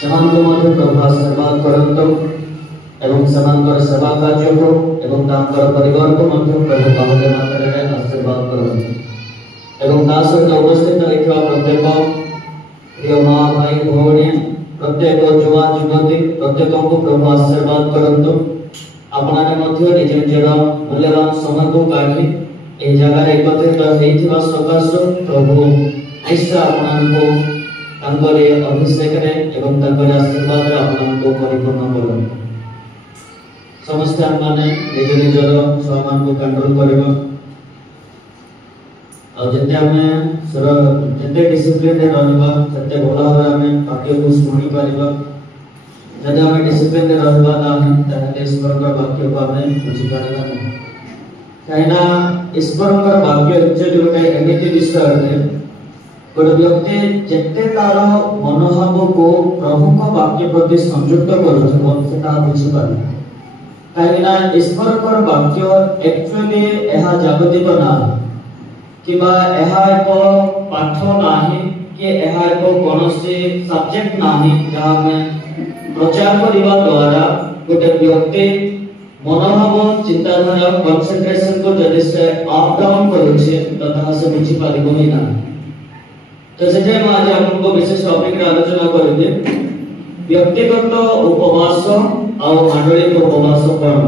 ସେମାନଙ୍କୁ ମଧ୍ୟ ପ୍ରଭୁ ଆଶୀର୍ବାଦ କରନ୍ତୁ ଏବଂ ସେମାନଙ୍କର ସେବା କାର୍ଯ୍ୟକୁ ଏବଂ ତାଙ୍କର ପରିବାରକୁ ମଧ୍ୟ ପ୍ରଭୁ ବହୁଳ ମାତ୍ରାରେ ଆଶୀର୍ବାଦ କରନ୍ତୁ ଏବଂ ତା ସହିତ ଉପସ୍ଥିତ ରହିଥିବା ପ୍ରତ୍ୟେକ ପ୍ରିୟ ମା ଭାଇ ଭଉଣୀ ପ୍ରତ୍ୟେକ ଯୁବା ଯୁବତୀ ପ୍ରତ୍ୟେକଙ୍କୁ ପ୍ରଭୁ ଆଶୀର୍ବାଦ କରନ୍ତୁ। ଆପଣମାନେ ମଧ୍ୟ ନିଜ ନିଜର ମୂଲ୍ୟବାନ ସମୟକୁ କାଢ଼ି ଏହି ଜାଗାରେ ଏକତ୍ରିତ ହୋଇଥିବା ସକାଶୁ ପ୍ରଭୁ ନିଶ୍ଚୟ ଆପଣଙ୍କୁ ତାଙ୍କରି ଅଭିଷେକରେ ଏବଂ ତାଙ୍କରି ଆଶୀର୍ବାଦରେ ଆପଣଙ୍କୁ ପରିପୂର୍ଣ୍ଣ କରନ୍ତୁ। ସମସ୍ତେ ଆମମାନେ ନିଜ ନିଜର ଛୁଆମାନଙ୍କୁ କଣ୍ଟ୍ରୋଲ କରିବା ଆଉ ଯେତେ ଆମେ ଯେତେ ଡିସିପ୍ଲିନରେ ରହିବା ସେତେ ଭଲ ଭାବରେ ଆମେ ବାକ୍ୟକୁ ଶୁଣି ପାରିବା। ଯଦି ଆମେ ଡିସିପ୍ଲିନରେ ରହିବା ନାହିଁ ତାହେଲେ ଈଶ୍ୱରଙ୍କର ବାକ୍ୟକୁ ଆମେ ବୁଝିପାରିବା ନାହିଁ। କାହିଁକିନା ଈଶ୍ୱରଙ୍କର ବାକ୍ୟ ଆକ୍ଚୁଆଲି ଗୋଟେ ଏମିତି ବିଷୟ ଅଟେ ଗୋଟେ ବ୍ୟକ୍ତି ଯେତେ ତାର ମନୋଭାବକୁ ପ୍ରଭୁଙ୍କ ବାକ୍ୟ ପ୍ରତି ସଂଯୁକ୍ତ କରୁଥିବ ସେ ତାହା ବୁଝିପାରିବ। କାହିଁକିନା ଈଶ୍ୱରଙ୍କର ବାକ୍ୟ ଆକ୍ଚୁଆଲି ଏହା ଜାଗତିକ ନାହିଁ କିମ୍ବା ଏହା ଏକ ପାଠ ନାହିଁ କି ଏହା ଏକ କୌଣସି ସବଜେକ୍ଟ ନାହିଁ ଯାହା ଆମେ ପ୍ରଚାର କରିବା ଦ୍ୱାରା ଗୋଟେ ବ୍ୟକ୍ତି ମନୋଭାବ ଚିନ୍ତାଧାରା କନସେନ୍ଟ୍ରେସନକୁ ଯଦି ସେ ଅପ୍ ଡାଉନ୍ କରୁଛି ତ ତାହା ସେ ବୁଝିପାରିବ ହିଁ ନାହିଁ। ତ ସେଥିପାଇଁ ମୁଁ ଆଜି ଆପଣଙ୍କ ବିଶେଷ ଟପିକରେ ଆଲୋଚନା କରିବି ବ୍ୟକ୍ତିଗତ ଉପବାସ ଆଉ ମାଣ୍ଡଳିକ ଉପବାସ କ'ଣ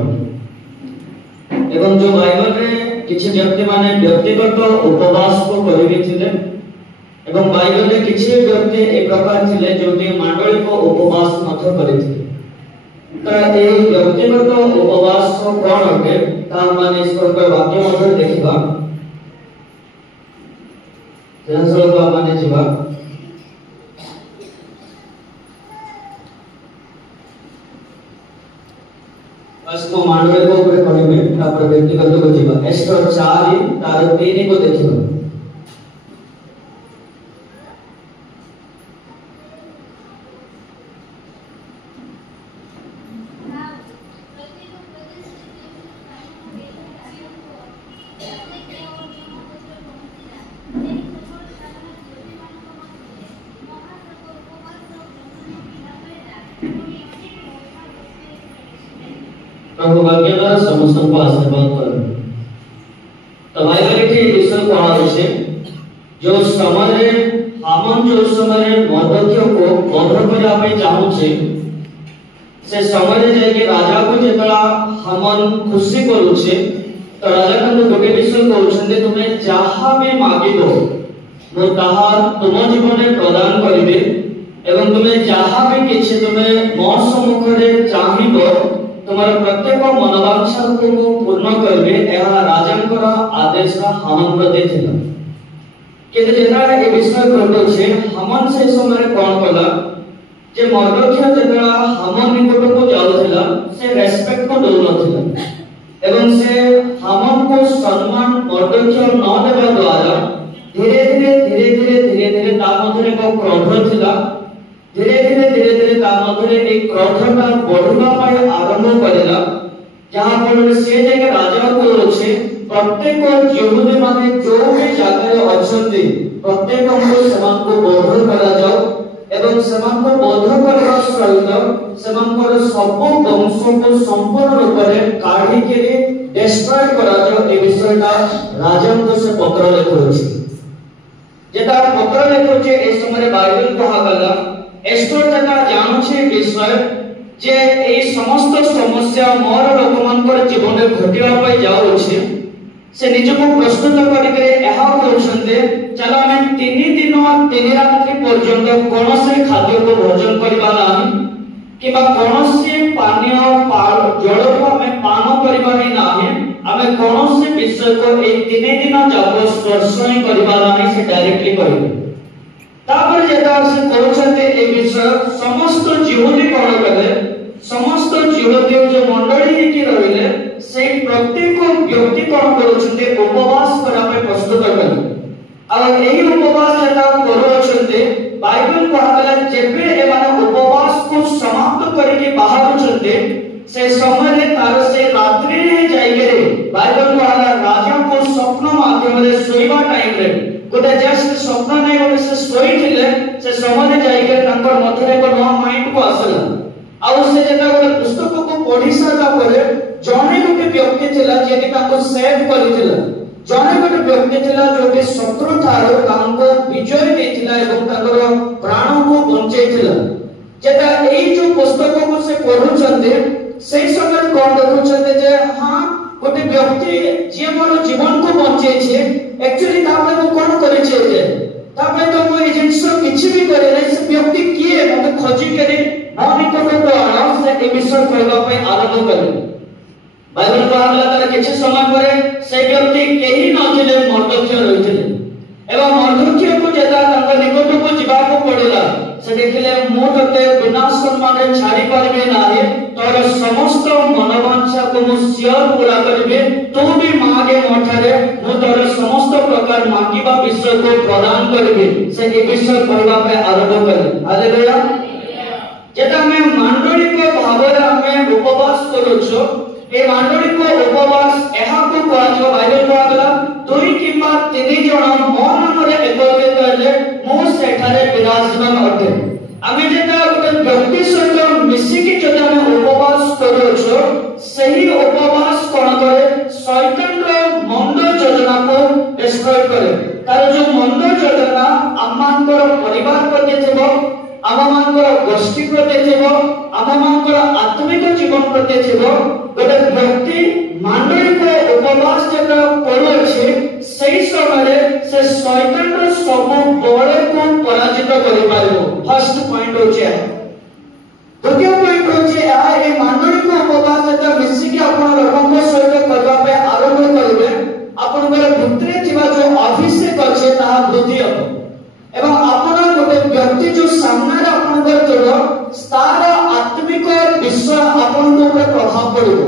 ଏବଂ ଯୋଉ ବାଇବଲରେ କିଛି ବ୍ୟକ୍ତି ମାନେ ବ୍ୟକ୍ତିଗତ ଉପବାସକୁ କରିଥିଲେ ଏବଂ ବାଇବଲରେ କିଛି ବ୍ୟକ୍ତି ଏ ପ୍ରକାର ଥିଲେ ଯୋଉଠି ମାଣ୍ଡଳିକ ଉପବାସ ମଧ୍ୟ କରିଥିଲେ। ତ ଏହି ବ୍ୟକ୍ତିଗତ ଉପବାସ କ'ଣ ଅଟେ ତାହା ମାନେ ଈଶ୍ୱରଙ୍କ ବାକ୍ୟ ମଧ୍ୟରେ ଦେଖିବା। ସିଧାସଳଖ ଆମେ ଯିବା को मांडलिक ऊपर कहबे तापर व्यक्तिगत को जीवा एस्टर 4 तार 3 को देखिबो। प्रभु वाक्य द्वारा समस्त को आशीर्वाद करो। तो बाइबल के विषय कहा है जो समय हामन जो समय मर्दक्य को बंध करबा पे चाहू छे से समय जाय के राजा को जेतला हामन खुशी करू छे तो राजा को गोटे विषय कहउछन्ते तुमे जहा भी मागिबो मो ताहा तुम जीवन में प्रदान करिवे एवं तुमे जहा भी किछि तुमे मो सम्मुख रे चाहिबो तुम्हारा प्रत्येक मनोवांछा को पूर्ण करबे एहा राजांकर आदेश हामन प्रति थिला। किंतु जेता ए विषय घटो छे हामन से समय कोन कला जे मर्दक्य जेता हामन निकट को जाउथिला से रेस्पेक्ट को दउ नथिला एवं से हामन को सम्मान मर्दक्य न देबा द्वारा धीरे-धीरे ता मधरे को क्रोध थिला। धीरे-धीरे ता मधरे एक क्रोधता बढ़िबा पाए आरंभ करेला जहां पर से जे राजा को रोचे प्रत्येक यहूदी माने जो भी जगह अछंती प्रत्येक को समान को बोध करा जाओ एवं समान को बोध करबा सहित समान को सब वंश को संपूर्ण रूप में काढ़ी के डिस्ट्रॉय करा जाओ ए विषयटा राजा को से पत्र लिखुछि जेता पत्र लिखुछि ए समय बाइबल कहा गला एस्टर तका जानुछि विषय जे ए समस्त समस्या मोर लोकमानकर जीवन में घटिबा पई जाउछि से निजको प्रस्तुत करिके एहा कहउछन्ते चलो हम 3 दिन 3 रात्रि पर्यंत कोनसे खाद्य को भोजन करबा नाही किबा कोनसे पानीय जल को हम पान करबा नाही हमें कोनसे विषय को ए 3 दिन जाको स्पर्श करबा नाही से डायरेक्टली करिबे। तापर जेता से कहउछन्ते ए विषय समस्त यहूदी कोन कले समस्त यहूदी जो मंडली की रहिले से प्रत्येक व्यक्ति कोन करूछन्ते उपवास करा पे प्रस्तुत करले और एही उपवास जेता करूछन्ते बाइबल कहला जेबे एमाने उपवास को समाप्त करके बाहर छन्ते से समय रे तार से रात्रि रे जाइके बाइबल कहला राजा को स्वप्न माध्यम रे सोइबा टाइम रे गोटे जस्ट स्वप्न नै गोटे से सोई थिले से समय रे जाइके तंकर मथरे को न माइंड आउ से जेटा गोटे पुस्तक को पढ़ी सारा परे जने गोटे व्यक्ति थिला जेटी ताको सेव करिथिला जने गोटे व्यक्ति थिला जोटे शत्रु थारो तांको विजय देथिला एवं ताकर प्राण को बंचैथिला जेटा एई जो पुस्तक को से पढुचंदे सेई समय कोन देखुचंदे जे हां गोटे व्यक्ति जे मोर जीवन को बंचे छे एक्चुअली तापे को कोन करे छे जे तापे तो मो एजेंसी किछि भी करे नै से व्यक्ति किए मते खोजी करे निकट तो आराम से ए विषय कहबा पे आरंभ करे बाइबल कहला तार किछि समय परे से व्यक्ति केही न थिले मर्दक्ष रहिथिले एवं मर्दक्ष को जेता तांका निकट को जिबा को पड़िला से देखिले मो तते बिना सम्मान छाड़ी परबे नाही तोर समस्त मनोवांछा को मु सियर पूरा करबे तू भी मागे मोठारे मु तोर समस्त प्रकार मांगीबा विषय को प्रदान करबे से ए विषय कहबा पे आरंभ करे हालेलुया जेता में मांडलिक भावरे हमें उपवास करूछो ए मांडलिक उपवास एहा को कहजो बाइबल कहला दुई किबा तीन जण मो नामरे एकत्रित हेले मो सेठारे विराजमान अटे आमे जेता गोटे व्यक्ति सहित मिसिकी जदा में उपवास करूछो सही उपवास कोन करे शैतान रो मंद योजना को डिस्ट्रॉय करे तार जो मंद योजना आमानकर परिवार प्रति थिबो आमानकर गोष्ठी प्रति थिबो आमानकर आत्मिक जीवन प्रति थिबो गोटे व्यक्ति मांडलिक उपवास जेता करूछे सही समय से शैतान रो सब बळे को पराजित करि पारिबो फर्स्ट पॉइंट होचे द्वितीय पॉइंट होचे आ ए मांडलिक उपवास जेता मिसिकी आपण लोकन सहित करबा पे आरंभ करिवे आपनकर भितरे थिबा जो अभिषेक अछि ता वृद्धि हो एवं आपण गोटे व्यक्ति जो सामने आपनकर तोड़ तार आत्मिक विश्व आपन ऊपर प्रभाव पड़िबो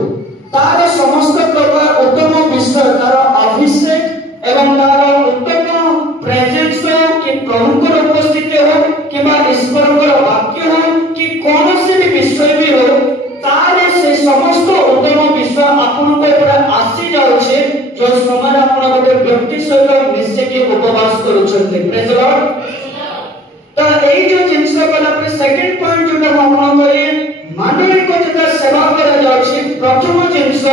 तार समस्त प्रकार उत्तम विषय तार अभिषेक एवं तार उत्तम प्रेजेंस हो कि प्रभुकर उपस्थिति हो किबा ईश्वरकर वाक्य हो कि कोनोसी भी विषय भी हो तार से समस्त उत्तम विषय आपन ऊपर आसी जाउछे जो समय आपन गोटे व्यक्ति सहित मिसे के उपवास करूछन्ते प्रेज लॉर्ड तो एई जो जिंस कला पे सेकंड पॉइंट जो हम आपन करे मांडलिक को जेता सेवा करा जाउछी प्रथम जिंस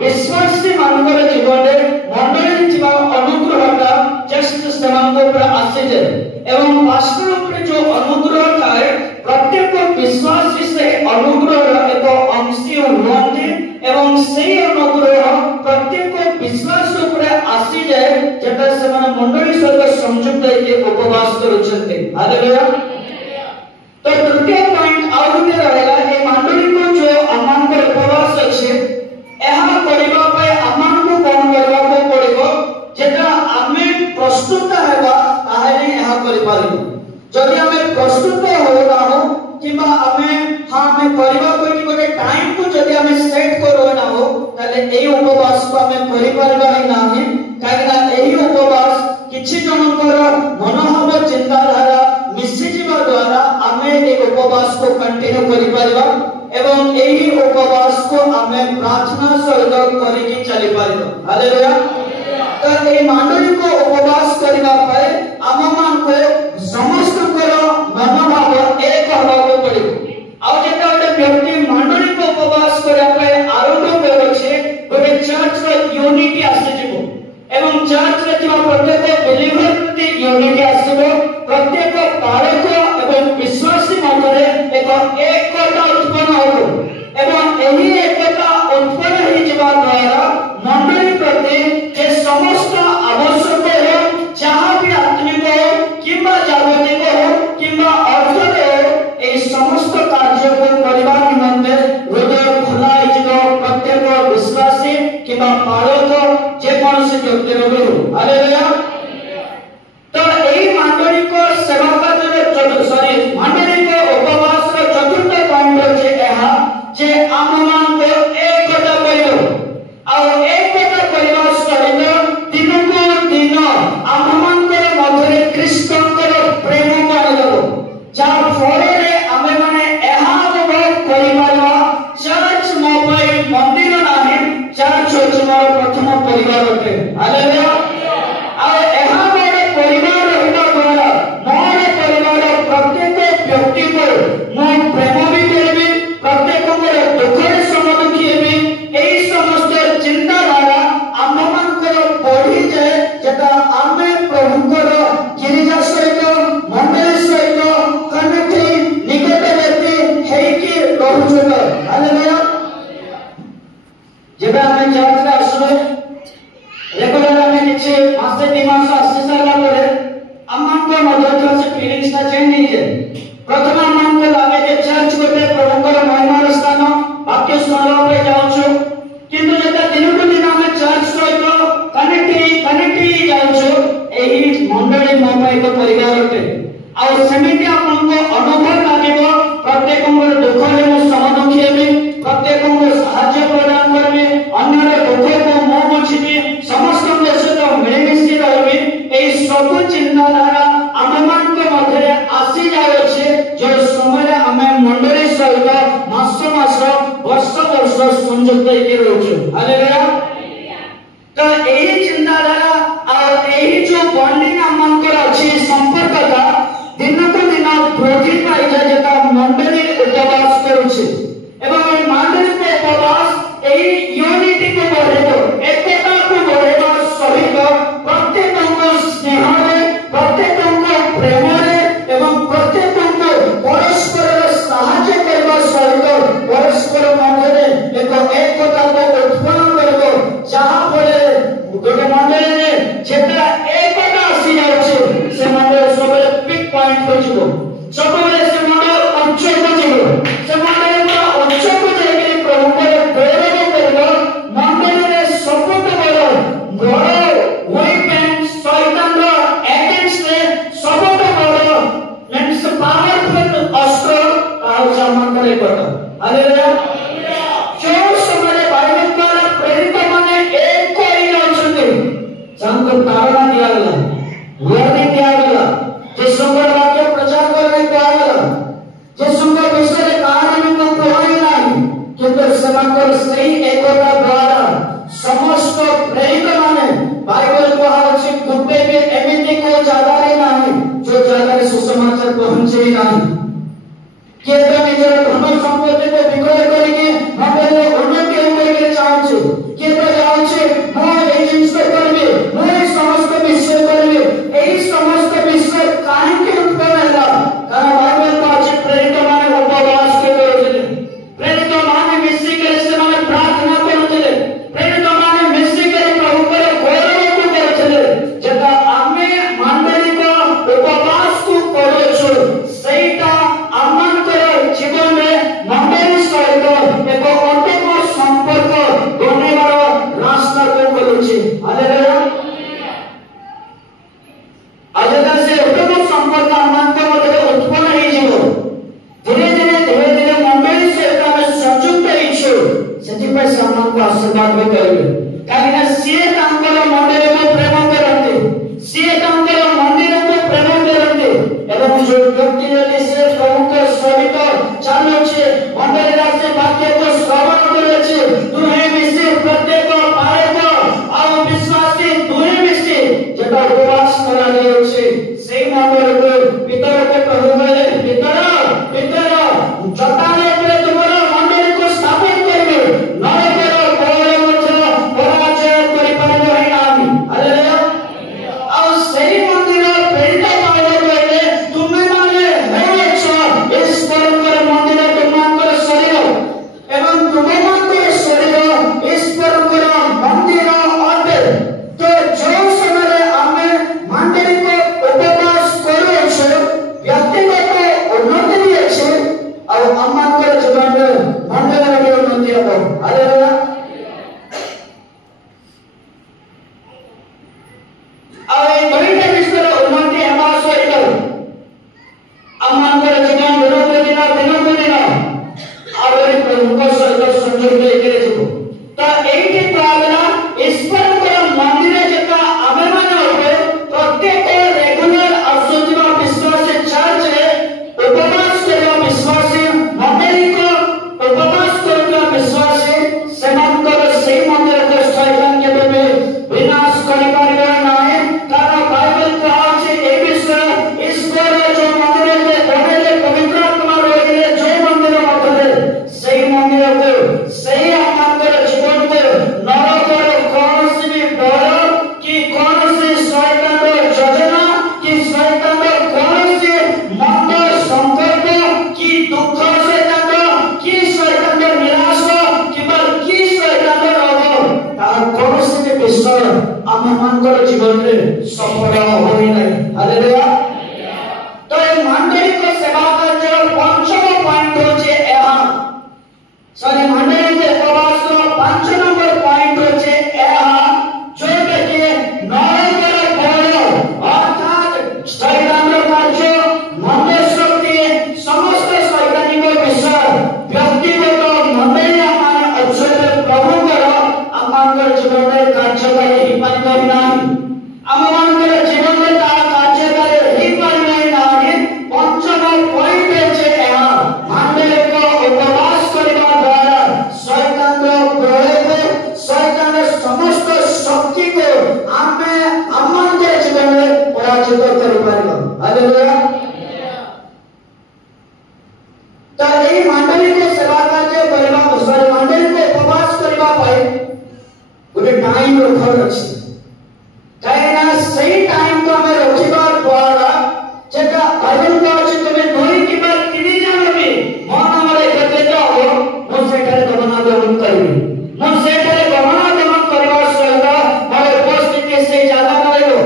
विश्वासी मानकर जीवन रे मंडली जीवा अनुग्रहता जस्ट सेवांग ऊपर आसी जाए एवं पास्टर ऊपर जो अनुग्रह थाए प्रत्येक विश्वासी से अनुग्रह एक अंशी हुअन्ते एवं सेही अनुग्रह प्रत्येक विश्वास ऊपर आसी जाए जेटा से माने मंडली सहित संयुक्त होके उपवास करूछन्ते हालेलुया तो तृतीय पॉइंट आउटे रहेला ए मंडली को जो अमानकर उपवास अछि एहा करिबा पे अमान को कोन करबा को पड़िबो जेटा आमे प्रस्तुत हेबा ताहे एहा करि पारिबो जदि हमें प्रस्तुत होना हो किबा हमें हमें करिबा कोइ गोटे टाइम को जदि हमें सेट करो ना हो ताले एई उपवास को हमें करि पारबा नाही काहेना एई उपवास किछि जनकर मनोभाव चिंताधारा मिसि जीवा द्वारा हमें एक उपवास को कंटिन्यू करि पारबा एवं एही उपवास को हमें प्रार्थना सहित करिकि चली पारिबा हालेलुया तो ए मांडलिक को उपवास करिबा पे आममान को समस्त मनोभाव एक होबाको पड़िबो आ जेटा गोटे व्यक्ति मांडलिक को उपवास करा पे आरंभ करछे गोटे चर्च रो यूनिटी आसे जिवो एवं चर्च रे जो प्रत्येक बिलीवर प्रति यूनिटी आसीबो प्रत्येक पालक एवं विश्वासी मध्यरे एक एकता उत्पन्न होबो एवं एही एकता उत्पन्न हे जिबा द्वारा मंडली प्रति जे समस्त आवश्यक हो जहाँ भी आत्मिक हो किंबा जागतिक हो किंबा संयुक्त होके रहउछु हालेलुया तो एही चिंताधारा और एही जो बॉन्डिंग हमनकर अछि संपर्कता दिनक दिन वृद्धि पाइ जाय जेता मंडली उपवास करूछि एवं मंडली के उपवास एही यूनिटी को बढ़ेतो एकता को बढ़ेबा सहित प्रत्येकଙ୍କ स्नेहरे प्रत्येकଙ୍କ प्रेमरे एवं प्रत्येकଙ୍କ परस्पर साहाय्य करबा सहित परस्पर मध्यरे एकता को उत्पन्न करबो जहा फले गोटे मंडली रे जेता एकता आसी जाउछि से मंडली सबले पिक पॉइंट हो जिवो सबले से मंडली उच्च हो जिवो से मंडली उच्च को जाके प्रभु के गौरव करबो मंडली रे सपोर्ट करो बड़ वेपन शैतान रो अगेंस्ट रे सपोर्ट करो मींस पावरफुल अस्त्र ताऊ सामान करे करो हालेलुया जो समय बाइबल द्वारा प्रेरित माने एक को ही रहउछन्ते जानको तारणा दिया गला वार्निंग दिया गला जे संगत वाक्य प्रचार करने को आगला जे संगत विषय कहानी को कहै नाही किंतु समाकर सही एकता द्वारा समस्त प्रेरित माने बाइबल को अछि गुप्ते के एमिति को ज्यादा नाही जो ज्यादा सुसमाचार पहुंचे नाही के तो निजर धन संपत्ति को विक्रय करके हमरे उन्नति होके चाहछे के तो चाहछे मो एई जिंस करबे मो समस्त विषय करबे एई समस्त विषय काहे के उत्पन्न होला कारण बाइबल को अछि प्रेरित माने उपवास के करथिले प्रेरित माने मिश्री के से माने प्रार्थना करथिले प्रेरित माने मिश्री के प्रभु के गौरव को करथिले जेता आमे मंडली को उपवास को करोछु सेटा आमन जीवन में मंडली सहित एक अंतिम संपर्क बनेबार रास्ता को खोलुछि हालेलुया आजदा से उत्तम संपर्क आमनक मध्य उत्पन्न हे जीवो धीरे धीरे मंडली सहित हम संयुक्त हेछु सेति पर सम्मान को आशीर्वाद भी करिवे काहेना से तांकर मंडली को प्रेम करते से तांकर मंदिर को प्रेम करते एवं जो व्यक्ति यदि से प्रभु के सहित चालुछे मंडली रास्ते वाक्य को श्रवण करेछे तुहे मिसे प्रत्येक पाएबो आ विश्वासी तुहे मिसे जेटा उपवास करा जाउछे सेई मंडली को भीतर के प्रभु मेरे भीतर जटाले पे तुम्हारा मंडली को स्थापित करबे नय करो कोरे मध्य पराजय करि पारे नाही आमी हालेलुया आ सेई मंदिर प्रेरित पाए गए तुमे माने हेछ ईश्वर के मंदिर तुमकर शरीर एवं तुमकर शरीर ईश्वर के मंदिर अटे तो जो समय आमे मंदिर को उपवास करू छे व्यक्तिगत उन्नति अछि और अम्माकर जीवन में मंडल के उन्नति हो हालेलुया और ए दुईटा विषय उन्नति हेबा सहित अम्माकर जीवन दिन और प्रभु सहित संयोग लेके जीवो तो एठी पागला ईश्वर के मंदिर जेता आमे माने होबे प्रत्येक रेगुलर असोजिवा विश्वासी चर्च रे उपवास करबा विश्वासी मंडली को उपवास करबा विश्वासी सेमानकर सेही मंदिर के स्थायित्व के बे विनाश करि पारिबे नाही कारण बाइबल कहा छे ए विषय ईश्वर जो मंदिर के बनेले पवित्र आत्मा रहिले जो मंदिर मध्य सेही मंदिर को सेही आत्माकर जीवन को नरकर कौनसी भी डर कि कौनसी शैतान योजना कि शैतान कौनसी मंद संकल्प कि दुख शैतान कि शैतान निराश कि शैतान रोग तार कौनसी भी विषय आम मानकर जीवन में सफल होई नहीं हालेलुया तो ए मंडली को सेवा कार्य पंचम पॉइंट होचे एहा सॉरी मंडली के उपवास को 5 नंबर पॉइंट होचे एहा जो के नय कर बड़ अर्थात शैतान कार्य मंद शक्ति समस्त शैतानिक विषय व्यक्तिगत मंडली आमान अक्षर प्रभु कर आमान जीवन में कार्यकारी ही पारिबे नाही आमान जीवन में ता कार्यकारी ही पारिबे नाही पंचम पॉइंट होचे एहा मंडली को उपवास करबा द्वारा शैतान तो एई मंडली को सेवा कार्य करबा सॉरी मंडली को उपवास करबा पाए गोटे टाइम रखर अछि काहेना सही टाइम तो हमें रखिबा द्वारा जेका बाइबल को अछि तमे नोई किबा किनी जानबे मन हमरे एकत्रित हो मो सेठारे गमनागमन करबी मो सेठारे गमनागमन करबा सहित मोर उपस्थिति से ज्यादा रहलो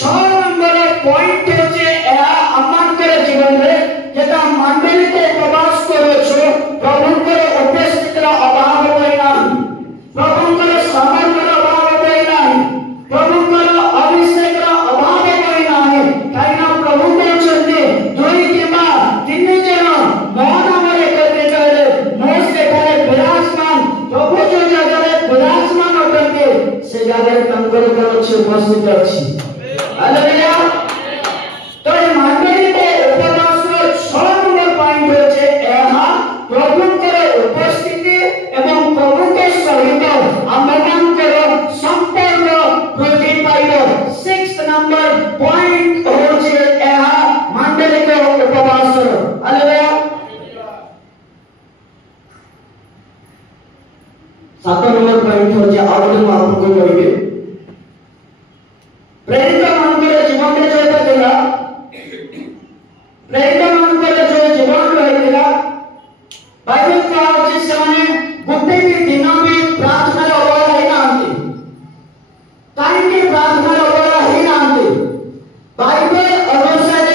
6 नंबर पॉइंट होचे एहा अमानकर जीवन रे जेका मंडली को उपवास करो छो प्रभुकर उपस्थितिर अभाव होई नाही प्रभुकर सामर्थ्यर अभाव होई नाही प्रभुकर अभिषेकर अभाव होई नाही काइना प्रभु कहछन्ते दुई किबा तीन जन मन हमर एकत्रित रे मो सेठारे विराजमान प्रभु जो जगह रे विराजमान होतंते से जगह रे तंकर कोन अछि उपस्थित अछि हालेलुया तो ये मंडली को उपवास रो 6 नंबर पॉइंट होचे एहा प्रभुकर उपस्थिति एवं प्रभु के सहित आमंत्रण संपूर्ण वृद्धि पाइलो 6 नंबर पॉइंट होचे एहा मंडली को उपवास रो हालेलुया 7 नंबर पॉइंट होचे आगले में आपको कहबे प्रेरित मानकर जीवन रे जो देला प्रेरित मानकर जो जीवन रहला बाइबल का अछि सेमाने गुटे भी दिन भी प्रार्थना रे अवहेला ही नांती काहे की प्रार्थना रे अवहेला ही नांती बाइबल अनुसार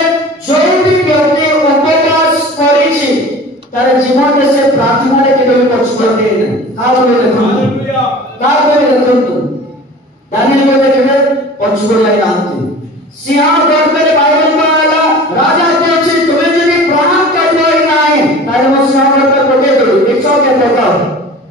जो भी व्यक्ति उपवास करिछि तार जीवन रे से प्रार्थना रे केबे पछुते नै का बोले देखो हालेलुया का बोले देखो दानिएल को केबे पछुते नांती सिंह गढ़ में बाइबल का आला राजा कहछि तुमे जदि प्राण करबो नाही ताले मो सिंह गढ़ पे कोटे दो इट्स ओके बताओ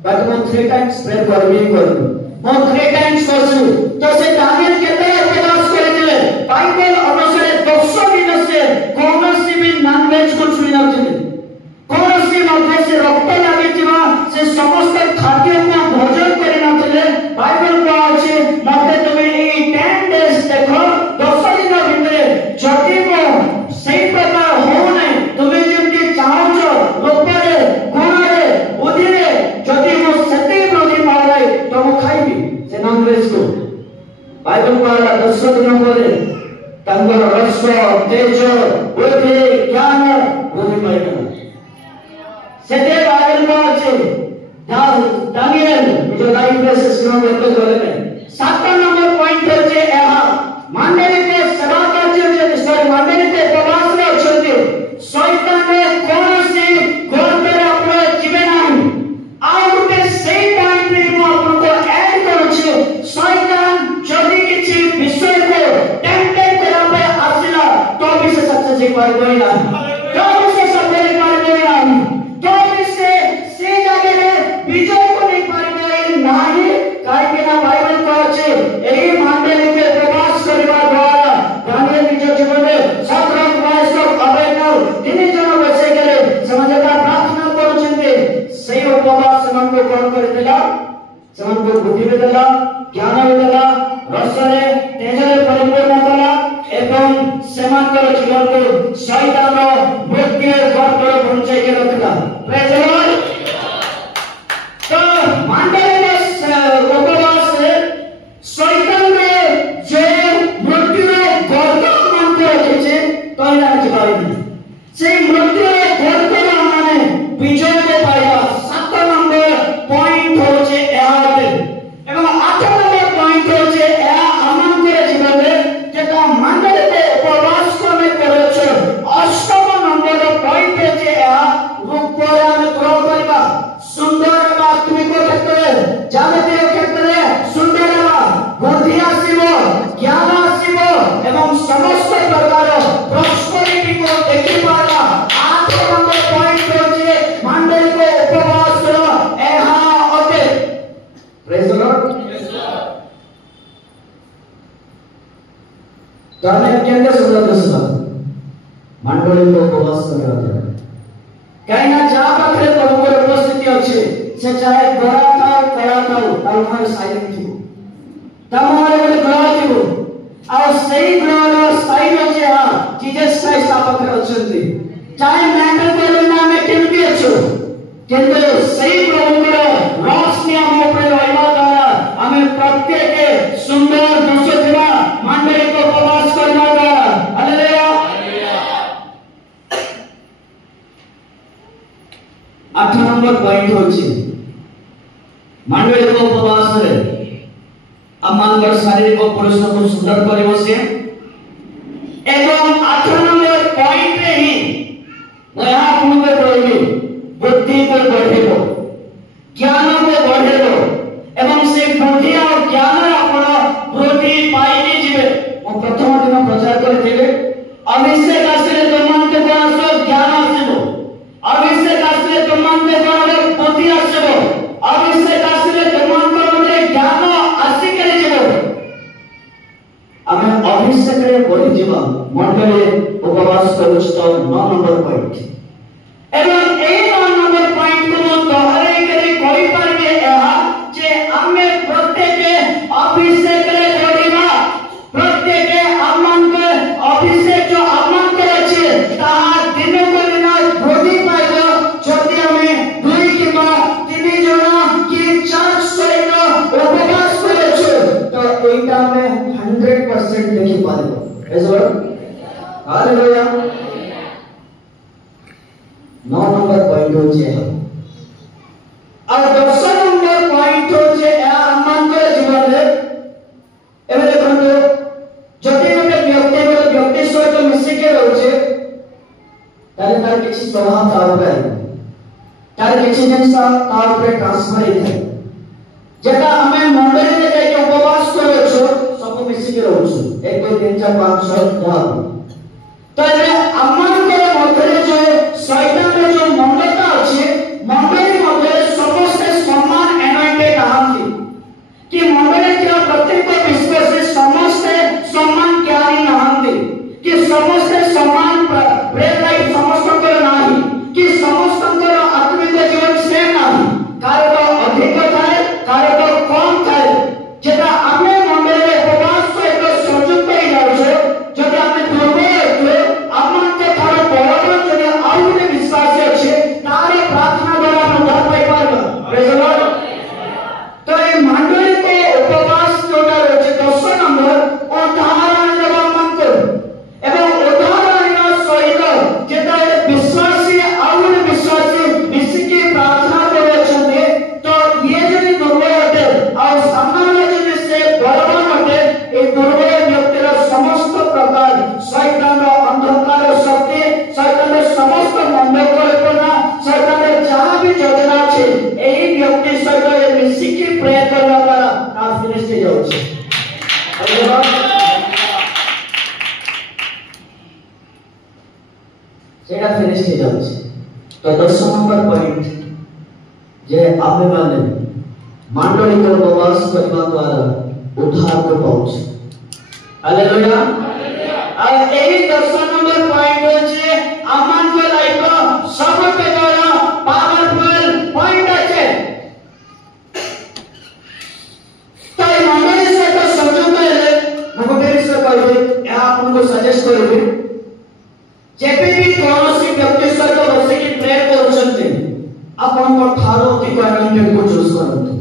बट मो 3 टाइम्स प्रे करबी मो 3 टाइम्स करछु तो से दानिएल केते उपवास करथिले बाइबल अनुसार 200 दिन से कोनोसी भी नॉनवेज को छुई नथिले कोनोसी मध्ये से रक्त लागिथिबा से समस्त खाद्य को भोजन करि नथिले बाइबल को अछि मते तुमे ए 10 डेज देखो 10 दिन भितरे जति को सही प्रकार हो नै तुमे जेमति चाहछो रूपरे गुणरे बुद्धिरे जति को सत्य प्रति पाए तो मो खाइबी से नॉनवेज को बाइबल को 10 दिन परे तंगर रस तेज बुद्धि ज्ञान बुद्धि पाइबा सेते बाइबल को अछि दानिएल जो लाइफ में से सुनो करते चले में 7 नंबर पॉइंट होचे एहा मंडली के सेवा कार्य जे सॉरी मंडली के उपवास रे अछते शैतान ने कोनोसी गोरते अपने जीवन नाही आउटे से टाइम रे मो आपन को ऐड करू छी शैतान जदी किछि विषय को टेम्पटेट करा पे आसिला तो भी से सक्सेस ही पाइबो ना तो भी से सफल पाइबो ना तो भी से जगह रे विजय को नहीं पाइबो नाही काहे के ना बाइबल को अछि एही मंडली के उपवास करबा द्वारा दानिएल निज जीवन में 17 वर्ष अबेनाउ 3 जन बचे गेले समझता प्रार्थना करूछन्ते सही उपवास मन को कोन कर देला समन को बुद्धि में देला ज्ञान में देला रस रे तेज रे परिपूर्ण कला एवं समान कर जीवन को शैतान मृत्यु गर्भ रे बंचाई के रखला प्रेज द लॉर्ड तो मंडली में उपवास से शैतान रे जे मृत्यु रे गर्भ मान के रखिছে कहिला के बारे में से मृत्यु रे गर्भ माने विजय को पाइबा 7 नंबर पॉइंट होचे एहाते एवं 8 नंबर पॉइंट होचे एहा आनंद जीवन रे जेका मंडली के उपवास को में करे छ 8 नंबर पॉइंट होचे एहा रूप रे अनुग्रह करबा सुंदर वास्तविक क्षेत्र जागतिक क्षेत्र सुंदर बुद्धि आसीबो ज्ञान आसीबो एवं समस्त प्रकार प्रॉस्पेरिटी को देखि पाला 8 नंबर पॉइंट होचे मंडली को उपवास रो एहा ओके प्रेज द लॉर्ड जाने केंद्र सुंदर दसला मंडली को उपवास करबा काइना जा पाखरे प्रभुर उपस्थिति अछि से चाहे बड़ा थाउ कड़ा थाउ तार साइलेंट थी तमारे बड़े ग्रह थी आ सही ग्रह रो साइड अछि हां जीसस क्राइस्ट आप पाखरे अछंती चाहे मैटर करना में केमती किंतु सही प्रभुଙ୍କର रोशनी ଆମ ଉପରେ ରହିବା ଦ୍ୱାରା ଆମେ ପ୍ରତ୍ୟେକ ସୁନ୍ଦର ଦିଶୁଥିବା ମାଣ୍ଡଳିକ ଉପବାସ କରିବା ଦ୍ୱାରା ହାଲେଲୁୟା। 8 नंबर पॉइंट होची मांडलिक उपवास रे आमानकर शारीरिक परिश्रम को सुंदर करिवो से एवं 8 नंबर पॉइंट रे ही नया गुण को बढ़ेबो, बुद्धि को बढ़ेबो, ज्ञान को बढ़ेबो एवं से बुद्धि और ज्ञान आपण वृद्धि पाइने जिवे। ओ प्रथम दिन प्रचार करथिले अभिषेक आसिले तुमन के कोन ज्ञान आसीबो, अभिषेक आसिले तुमन के कोन बुद्धि आसीबो, अभिषेक आसिले तुमन को ज्ञान आसी करे जिवो। आमे अभिषेक रे बढ़ी जिवा मंडले उपवास करूछ तो 9 नंबर पॉइंट एवं ए 9 नंबर पॉइंट को दोहराई करे कोई पारे एहा जे आमे प्रत्येक अभिषेक रे जोड़ीबा, प्रत्येक आमन के अभिषेक जो आमन के अछि ता दिन को दिन वृद्धि पाइबो। जदि आमे 2 किबा 3 जण की 4 सहित उपवास करूछ तो एटा में 100% देखि पाइबो। एजो हालेलुया। 9 नंबर पॉइंट होचे और 10 नंबर पॉइंट होचे आमन के जीवन रे एबे देखंतो जति गोटे व्यक्ति सहित मिसि के रहउचे तार किछि प्रभाव तार किछि जिंस तार ऊपर ट्रांसफर होय जेटा हमें मंडली में जाके उपवास करूछु सब मिसि के रहउछु 1 2 3 4 5 6 तो ये अमन के मध्य जो शैतान रे जो मंडलता अछि मंडली मध्य समस्त समान एनॉइंटेड आथि कि मंडली के प्रत्येक विश्वासी समस्त समान ज्ञानी नहंती कि समस्त समान प्रेम लाइफ समस्त कर नाही कि समस्त कर आत्मिक जीवन सेम नाही कारक अधिक थाए कारक कम थाए जेटा आमे मंडली रे उपवास सहित संयुक्त हो जाउछे जदि आमे दुर्बल आमन के थार बराबर जदि आउने विश्वास अछि तारे प्रार्थना द्वारा उद्धार पाइ पारबा। Praise the Lord. तो ये मंडली को उपवास जोटा रहছে 10 नंबर उदाहरण देबा मन कर एवं उदाहरण सहित जेटा विश्वासी आउने विश्वासी मिसिके प्रार्थना करछन्ते तो ये जदि दुर्बल होते और सामान्य जदि से बलवान होते ए दुर्बल व्यक्तिर समस्त प्रकार शैतान अंधकार शक्ति शैतान समस्त मंडल कल्पना शैतान जहां भी योजना छे एही व्यक्ति सहित ए मिसिके प्रेयर करला द्वारा ना फिनिश हो जाउछे। सेटा फिनिश हो जाउछे। तो 10 नंबर पॉइंट जे आमे माने मंडली को उपवास करबा द्वारा उद्धार को पाउछ। हालेलुया। और एही 10 नंबर पॉइंट होचे आमन के लाइफ सबसे बड़ा पावरफुल पॉइंट আছে। ताई मंडली से तो समझो पहले गोटे से कहबे या आपन को सजेस्ट करबे जेबे भी कौनसी व्यक्ति सहित बसे की प्रेयर करछन्ते आपन को ठारो अधिक एनॉइंटेड को चूज करंतु,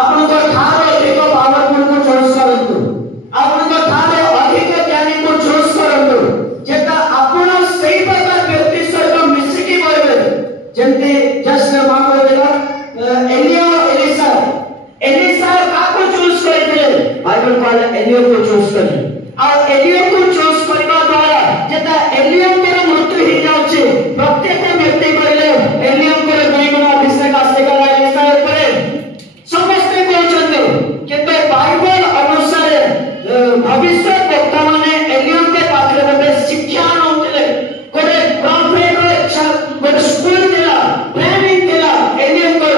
आपन को ठारो अधिक पावरफुल को चूज करंतु, आपन को ठारो अधिक ज्ञानी को चूज करंतु जेता आपन सही प्रकार व्यक्ति सहित मिसि की बरबे जेंते जस्ट मांगो देला एलिसा काको चूज करथिले बाइबल कहले एलियो को चूज करले और एलियो को चूज करबा द्वारा जेता एलियो के मृत्यु हो जाउछे प्रत्येक व्यक्ति कहले एलियो के दुई गुण अभिषेक आसे कला एलिसा ऊपर समस्त कहछन्ते किंतु बाइबल अनुसार भविष्य वक्ता माने एलियो के पाखरे गोटे शिक्षा नउतिले गोटे प्रॉफिट गोटे स्कूल दिला ट्रेनिंग दिला एलियो को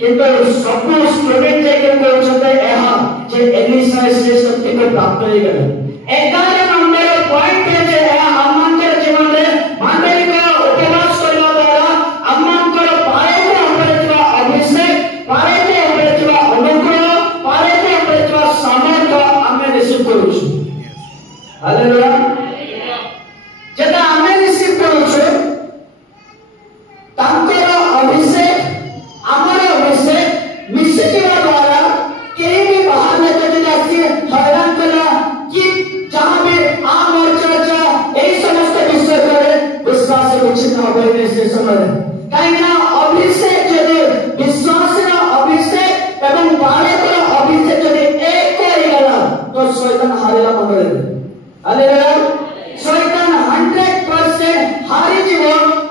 किंतु सब स्टूडेंट जेके कहछन्ते एहा जे एलिसा से शक्ति को प्राप्त हो गए। 11 नंबर पॉइंट है जे आमन के जीवन में मंडली का उपवास करबा द्वारा आमन को पाए को हमरेवा अभिषेक पाए को हमरेवा अनुग्रह पाए को हमरेवा सामर्थ हमें रिसीव करूछु। हालेलुया। जेता हमें रिसीव करूछु तांकर अभिषेक कहीं अभिषेक जदि विश्वास अभिषेक एवं बालकर अभिषेक जदि एक होइगला तो शैतान हारिला मंडली हालेलुया शैतान 100% हारी जीव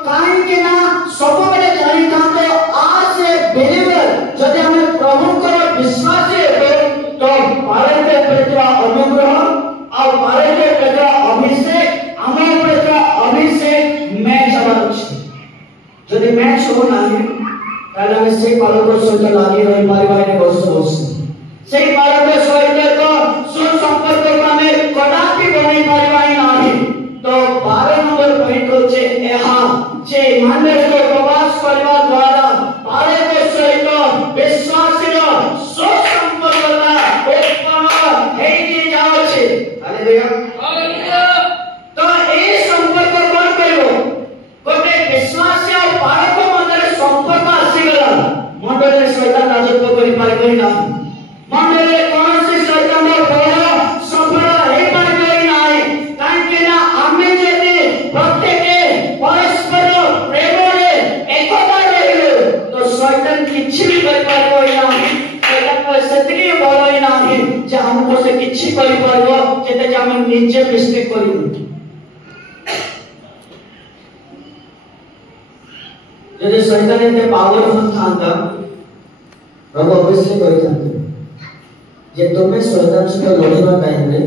काहे कि ना सब बेले जानि थांतो आज बिलीवर जदि हम प्रभु को विश्वास हेबे तो पारे पे अनुग्रह और पारे पे अभिषेक हम पे अभिषेक मैच हमार अछि जदि मैच हो नाही ताले हम से पालक सहित लागि रही पारिबाने बस से पालक सहित तो सुसंपर्क में कदापि बनै पारिबाई नाही तो 12 नंबर पॉइंट होचे एहा जे मानव को प्रवास करबा द्वारा पालक सहित विश्वासर सुसंपर्कता उत्पन्न हेई जाउ छे हालेलुया हालेलुया तो ए संपर्क कोन करबो गोटे विश्वास और पालक मध्य संपर्क आसीगला मंडली शैतान राजत्व करि पारिबो ना मंडली कौन से शैतान बड़ा सफल हे पारिबो नाही काहे ना आमे जदि प्रत्येक परस्पर प्रेम रे एकता रहिलो तो शैतान किछि भी करि पारिबो नाही शैतान को सेतरी बोलै नाही जे हमको से किछि करि पारिबो जेते जे हम निजे मिस्टेक करिबो जदि शैतान इतने पावरफुल था प्रभु अवश्य कहते जे तुम्हें शैतान से लड़िबा टाइम रे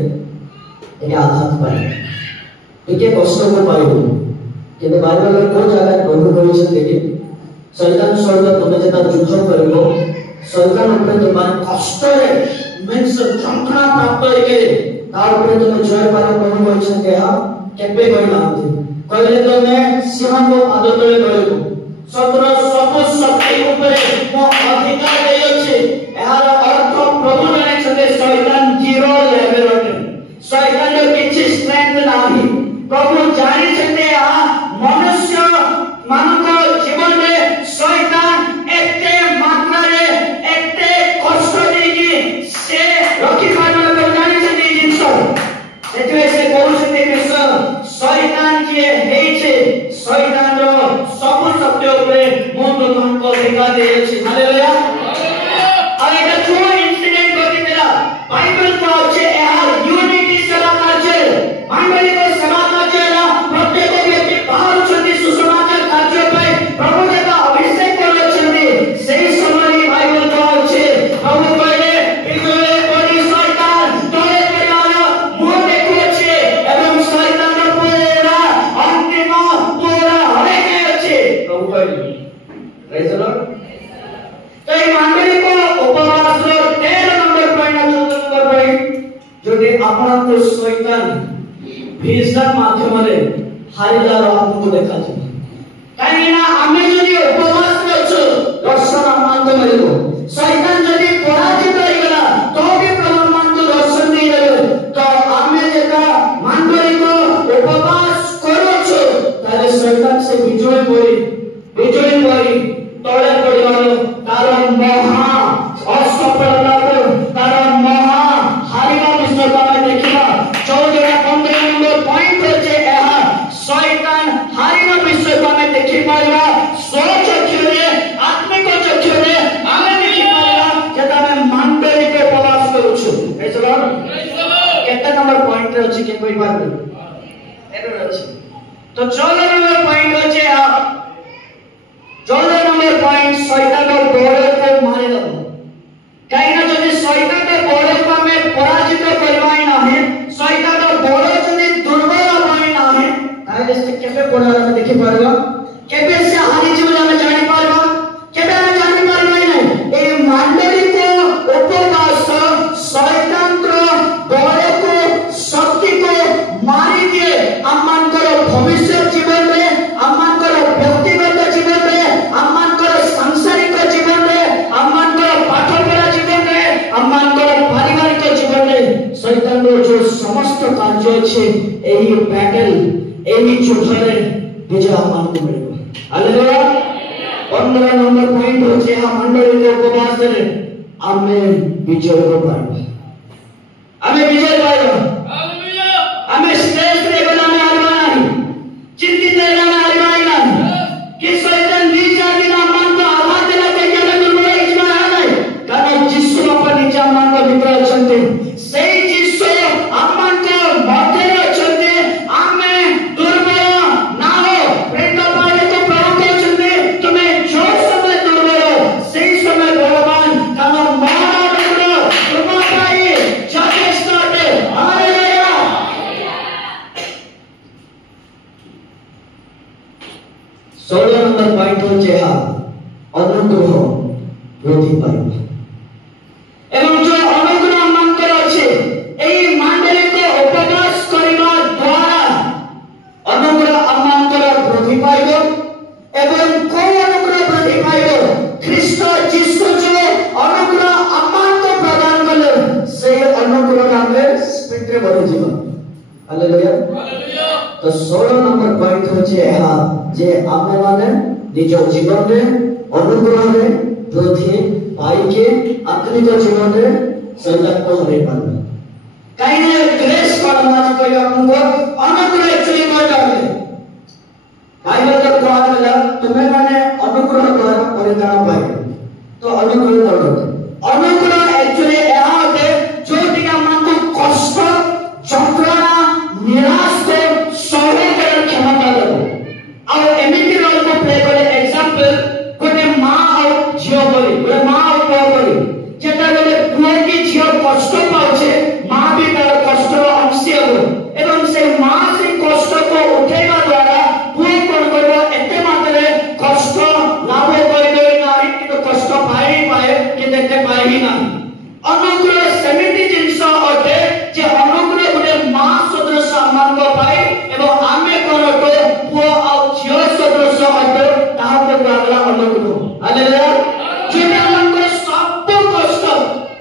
एके आघात पाए एके कष्ट को पाइबो किंतु बाइबल को जगह प्रभु कहै देखि शैतान सहित तुमे जेता युद्ध करबो शैतान ऊपर तुम कष्ट रे मेंस जंत्रणा प्राप्त होके तार ऊपर तुमे जय पार प्रभु कहै हा केबे कहनांती कहले तुमे सिंह को पाद तले करबो सत्र सब शक्ति ऊपर मो अधिकार दे अछि एहार अर्थ प्रभु ने छते शैतान जीरो लेवल रे शैतान के किछि स्ट्रेंथ नाही प्रभु जानि छते आ मनुष्य मानव जीवन रे शैतान एते मात्रा रे एते कष्ट देगी से रखि पाबो तो जानि छते जिंस एते से कहू छते कि शैतान जे हे छे शैतान रो सब सत्य ऊपर मन मन को अधिकार दे अछि हालेलुया और एटा जो इंसिडेंट घटी देला बाइबल को अछि एहा यूनिटी सेवा कार्य बाइबल को सेवा कार्य ला प्रत्येक व्यक्ति बाहर छथि सुसमाचार कार्य पे प्रभु के अभिषेक कर छथि सेही समय बाइबल को अछि प्रभु कहले बिगड़े पड़ी शैतान तोरे परिवार मुंह देखु अछि एवं शैतान रो पूरा अंतिम पूरा होय के अछि प्रभु कहले प्रेज द लॉर्ड कई मंडली को उपवास रो 13 number point 14 number point Jote आपन को शैतान भीषण माध्यम रे हारिला आपको देखा छै काहे ना हमें जदी उपवास रछु दर्शन मान को मिलबो शैतान जदी पराजित होई गेला तो भी प्रभु मान को दर्शन नहीं देबो तो हमें जेका मंडली को उपवास करू छु तारे शैतान से विजय होई तोड़े पड़िवारो तार महा असफलता को तार महा हारिबा विषय में देखिबा 14-15 नंबर पॉइंट जे एहा शैतान हारिबा विषय में देखि पाइबा सोचक्षु रे आत्मिक चक्षु रे आमे देखि पाइबा जेता में मंडली को प्रवास करू छु ए चलो केते नंबर पॉइंट रे अछि के कोई बात एरो अछि तो 14 नंबर पॉइंट अछि 14 नंबर पॉइंट शैतान और बड़े को मारे दो कहीं ना जदि शैतान के बड़े को में पराजित करवाई ना है शैतान और बड़े जदि दुर्बल होई ना है ताले से केबे बड़ा हम देखि पारबा केबे से हानि जीवन में जानि पारबा केबे हम जानि पारबा नहीं ए मंडली को उपवास शैतान को बड़े को शक्ति को मारी दिए अम्मान करो भविष्य जीवन में अम्मान करो व्यक्तिगत जीवन में अम्मान करो सांसारिक जीवन में अम्मान करो पाठ पढ़ा जीवन में अम्मान करो पारिवारिक जीवन में शैतान रो जो समस्त कार्य अछि एही बैटल एही युद्ध रे विजय अम्मान को मिलबो हालेलुया 15 नंबर पॉइंट होचे आ मंडली को उपवास रे आमे विजय को पाइबो आमे विजय पाइबो हालेलुया आमे स्ट्रेस रे बना में आलवा नहीं चिंतित रहना आलवा नहीं कि शैतान स्पीड रे बढ़ी जीवा। हालेलुया। तो 16 नंबर पॉइंट होचे एहा जे आमे माने निज जीवन रे अनुग्रह रे वृद्धि पाई के आत्मिक जीवन रे सजग को हरे पावे। काइने ग्रेस परमाज कोई हमको अनुग्रह एक्चुअली कोई डाले। बाइबल का कहत है तुम्हें माने अनुग्रह द्वारा परित्राण पाए। तो अनुग्रह तोड़ो। अनुग्रह एक्चुअली एहा होते जो टिका मन को कष्ट যন্ত্রণা নিরাশ को সহে করার ক্ষমতা দেব। আর এমনি রোল को প্লে করে एग्जांपल কোনে মা আর ঝিও বলি কোনে মা আর পুଅ বলি যেটা বলে পুଅ কি ঝিও কষ্ট পাচ্ছে মা भी তার কষ্টর অংশ হবে এবং সেই মা সেই কষ্টকে উঠাইবা দ্বারা পুଅ কোন করব এতে মাত্রারে কষ্ট লাভ করিবে না কিন্তু কষ্ট পাই কিন্তু এতে পাই না। অনুগ্রহ সেমিতি জিনিস অটে যে অনুগ্রহ গুলে মা সদৃশ আমাঙ্গ পাই এবং আমি কোনটো পুଅ ଆଉ ଝିଅ ସଦୃଶ ଅଟେ ତାହାକୁ କୁହାଗଲା ଅନୁଗ୍ରହ। ହାଲେଲୁୟା। ଯେତେ ଆମଙ୍କର ସବୁ କଷ୍ଟ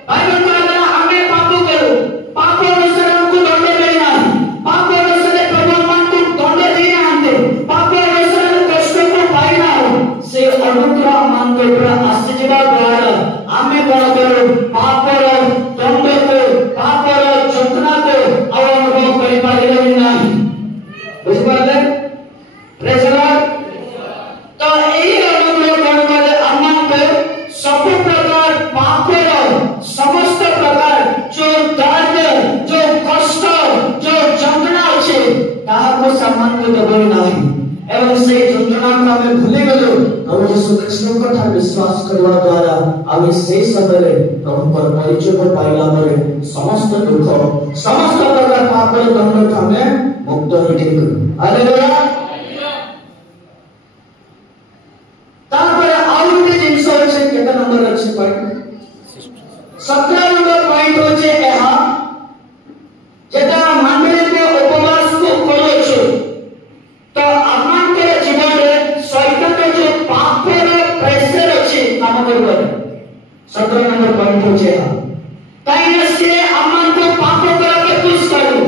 ବାଇବଲ କୁହାଗଲା ଆମେ ପାପ କରୁ ପାପ ଅନୁସାରେ ଆମକୁ ଦଣ୍ଡ ମିଳିନାହିଁ ପାପ ଅନୁସାରେ ପ୍ରଭୁ ଆମକୁ ଦଣ୍ଡ ଦେଇନାହାନ୍ତି ପାପ ଅନୁସାରେ କଷ୍ଟକୁ ପାଇନାହୁଁ ସେ ଅନୁଗ୍ରହ ଆମଙ୍କ ଉପରେ ଆସିଯିବା ଦ୍ୱାରା ଆମେ କଣ କରୁ ପାପର ଦଣ୍ଡକୁ ପାପର ଯନ୍ତ୍ରଣାକୁ ଆଉ ଅନୁଭବ କରିପାରିବେ ନାହିଁ। ବୁଝିପାରିଲେ? ପ୍ରେଜ୍ ଦ ଲର୍ଡ। ତ ଏହି ଅନୁଗ୍ରହ କଣ କରେ ଆମକୁ ସବୁ ପ୍ରକାର ପାପର ସମସ୍ତ ପ୍ରକାର ଯୋଉ ଦର୍ଦ ଯୋଉ କଷ୍ଟ ଯୋଉ ଯନ୍ତ୍ରଣା ଅଛି ତାହାକୁ ସମ୍ମାନ ଦେବ ନାହିଁ ଏବଂ সেই যন্ত্রণাকে ଆମେ ভুলি গଲୁ ପ୍ରଭୁ ଯୀଶୁ ଖ୍ରୀଷ୍ଟଙ୍କ ଠାରେ ବିଶ୍ୱାସ କରିବା ଦ୍ୱାରା ଆମେ সেই ସମୟରେ ପ୍ରଭୁଙ୍କର ପରିଚୟ ପାଇଲା ପରେ ସମସ୍ତ ଦୁଃଖ ସମସ୍ତ ପ୍ରକାର ପାପର ଦଣ୍ଡରୁ ଆମେ ମୁକ୍ତ ହୋଇଯିବୁ। ହାଲେଲୁୟା। ତାପରେ ଆଉ ଗୋଟେ ଜିନିଷ ଅଛି କେତେ ନମ୍ବର ଅଛି ପଏଣ୍ଟ 17 ନମ୍ବର ପଏଣ୍ଟ ଅଛି ଏହା ଯେଟା ମଣ୍ଡଳୀଙ୍କ ଉପବାସକୁ କରୁଛୁ ତ ଆମଙ୍କର ଜୀବନରେ ଶୈତାନ ଯୋଉ ପାପର ପ୍ରେସର ଅଛି କାମ କରିବାରେ 17 ନମ୍ବର ପଏଣ୍ଟ ଅଛି ଏହା କାହିଁକି ସେ ଆମକୁ ପାପ କରିବାକୁ ପୁଶ କରୁ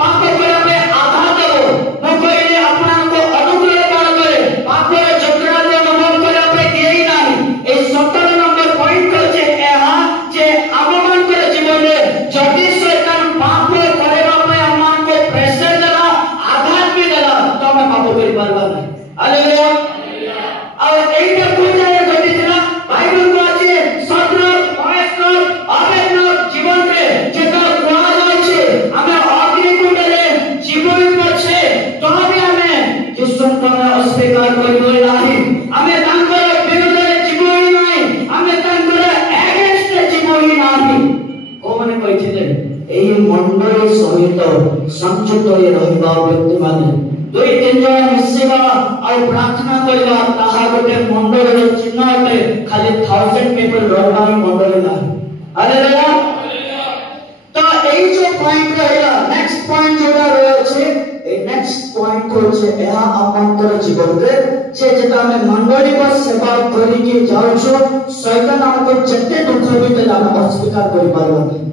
ପାପ କରିବାକୁ ଆଘାତ ଦେବ ମୁଁ କହିଲି ଆପଣଙ୍କୁ ଅନୁଗ୍ରହ କଣ କରେ ପାପର ଯନ୍ତ୍ରଣାକୁ ଅନୁଭବ କରିବା ପାଇଁ ଦିଏ ନାହିଁ। এই 17 ନମ୍ବର ପଏଣ୍ଟ ଅଛି ଏହା ଯେ ଆମମାନଙ୍କର ଜୀବନରେ ଯଦି ଶୈତାନ ପାପ କରିବା ପାଇଁ ଆମକୁ ପ୍ରେସର ଦେଲା ଆଘାତ ବି ଦେଲା ତ ଆମେ ପାପ କରିପାରିବା ନାହିଁ। ହାଲେଲୁୟା। ଆଉ ଏଇଟା କୋଉ ଜାଗାରେ ଘଟିଥିଲା ବାଇବଲ କହୁଛି ସଦ୍ର ମହେଶ ଅବେଦ ଜୀବନରେ ଯେଟା କୁହାଯାଉଛି ଆମେ ଅଗ୍ନିକୁଣ୍ଡରେ ଜୀବନ ପଛେ ତ ବି ଆମେ ଯୀଶୁଙ୍କୁ ଅସ୍ୱୀକାର କରିବ ନାହିଁ ଆମେ ତାଙ୍କର ବିରୁଦ୍ଧରେ ଯିବ ହିଁ ନାହିଁ ଆମେ ତାଙ୍କର ଏଗେନ୍ଷ୍ଟରେ ଯିବ ହିଁ ନାହିଁ। କୋଉମାନେ କହିଥିଲେ ଏହି ମଣ୍ଡଳୀ ସହିତ ସଂଯୁକ୍ତ ହୋଇ ରହିବା ବ୍ୟକ୍ତିମାନେ 2-3 ଜଣ ମିଶିବା ଆଉ ପ୍ରାର୍ଥନା କରିବା ତାହା ଗୋଟେ ମଣ୍ଡଳୀର ଚିହ୍ନ ଅଟେ ଖାଲି 1000 ପିପଲ ରହିବା ହିଁ ମଣ୍ଡଳୀ ନାହିଁ। ହାଲେଲୁୟା। ତ ଏଇ ଯୋଉ ପଏଣ୍ଟ ରହିଲା ନେକ୍ସଟ ପଏଣ୍ଟ ଯୋଉଟା ରହିଛି এই নেক্সট পয়েন্ট হচ্ছে ଏହା ଆମଙ୍କର ଜୀବନରେ ଯେଟା ଆମେ ମଣ୍ଡଳୀର ସେବା କରିକି ଯାଉଛୁ ଶୈତାନ ଆମକୁ ଯେତେ ଦୁଃଖ ବି ଦେଲେ ଆମେ ଅସ୍ୱୀକାର କରିପାରିବା ନାହିଁ।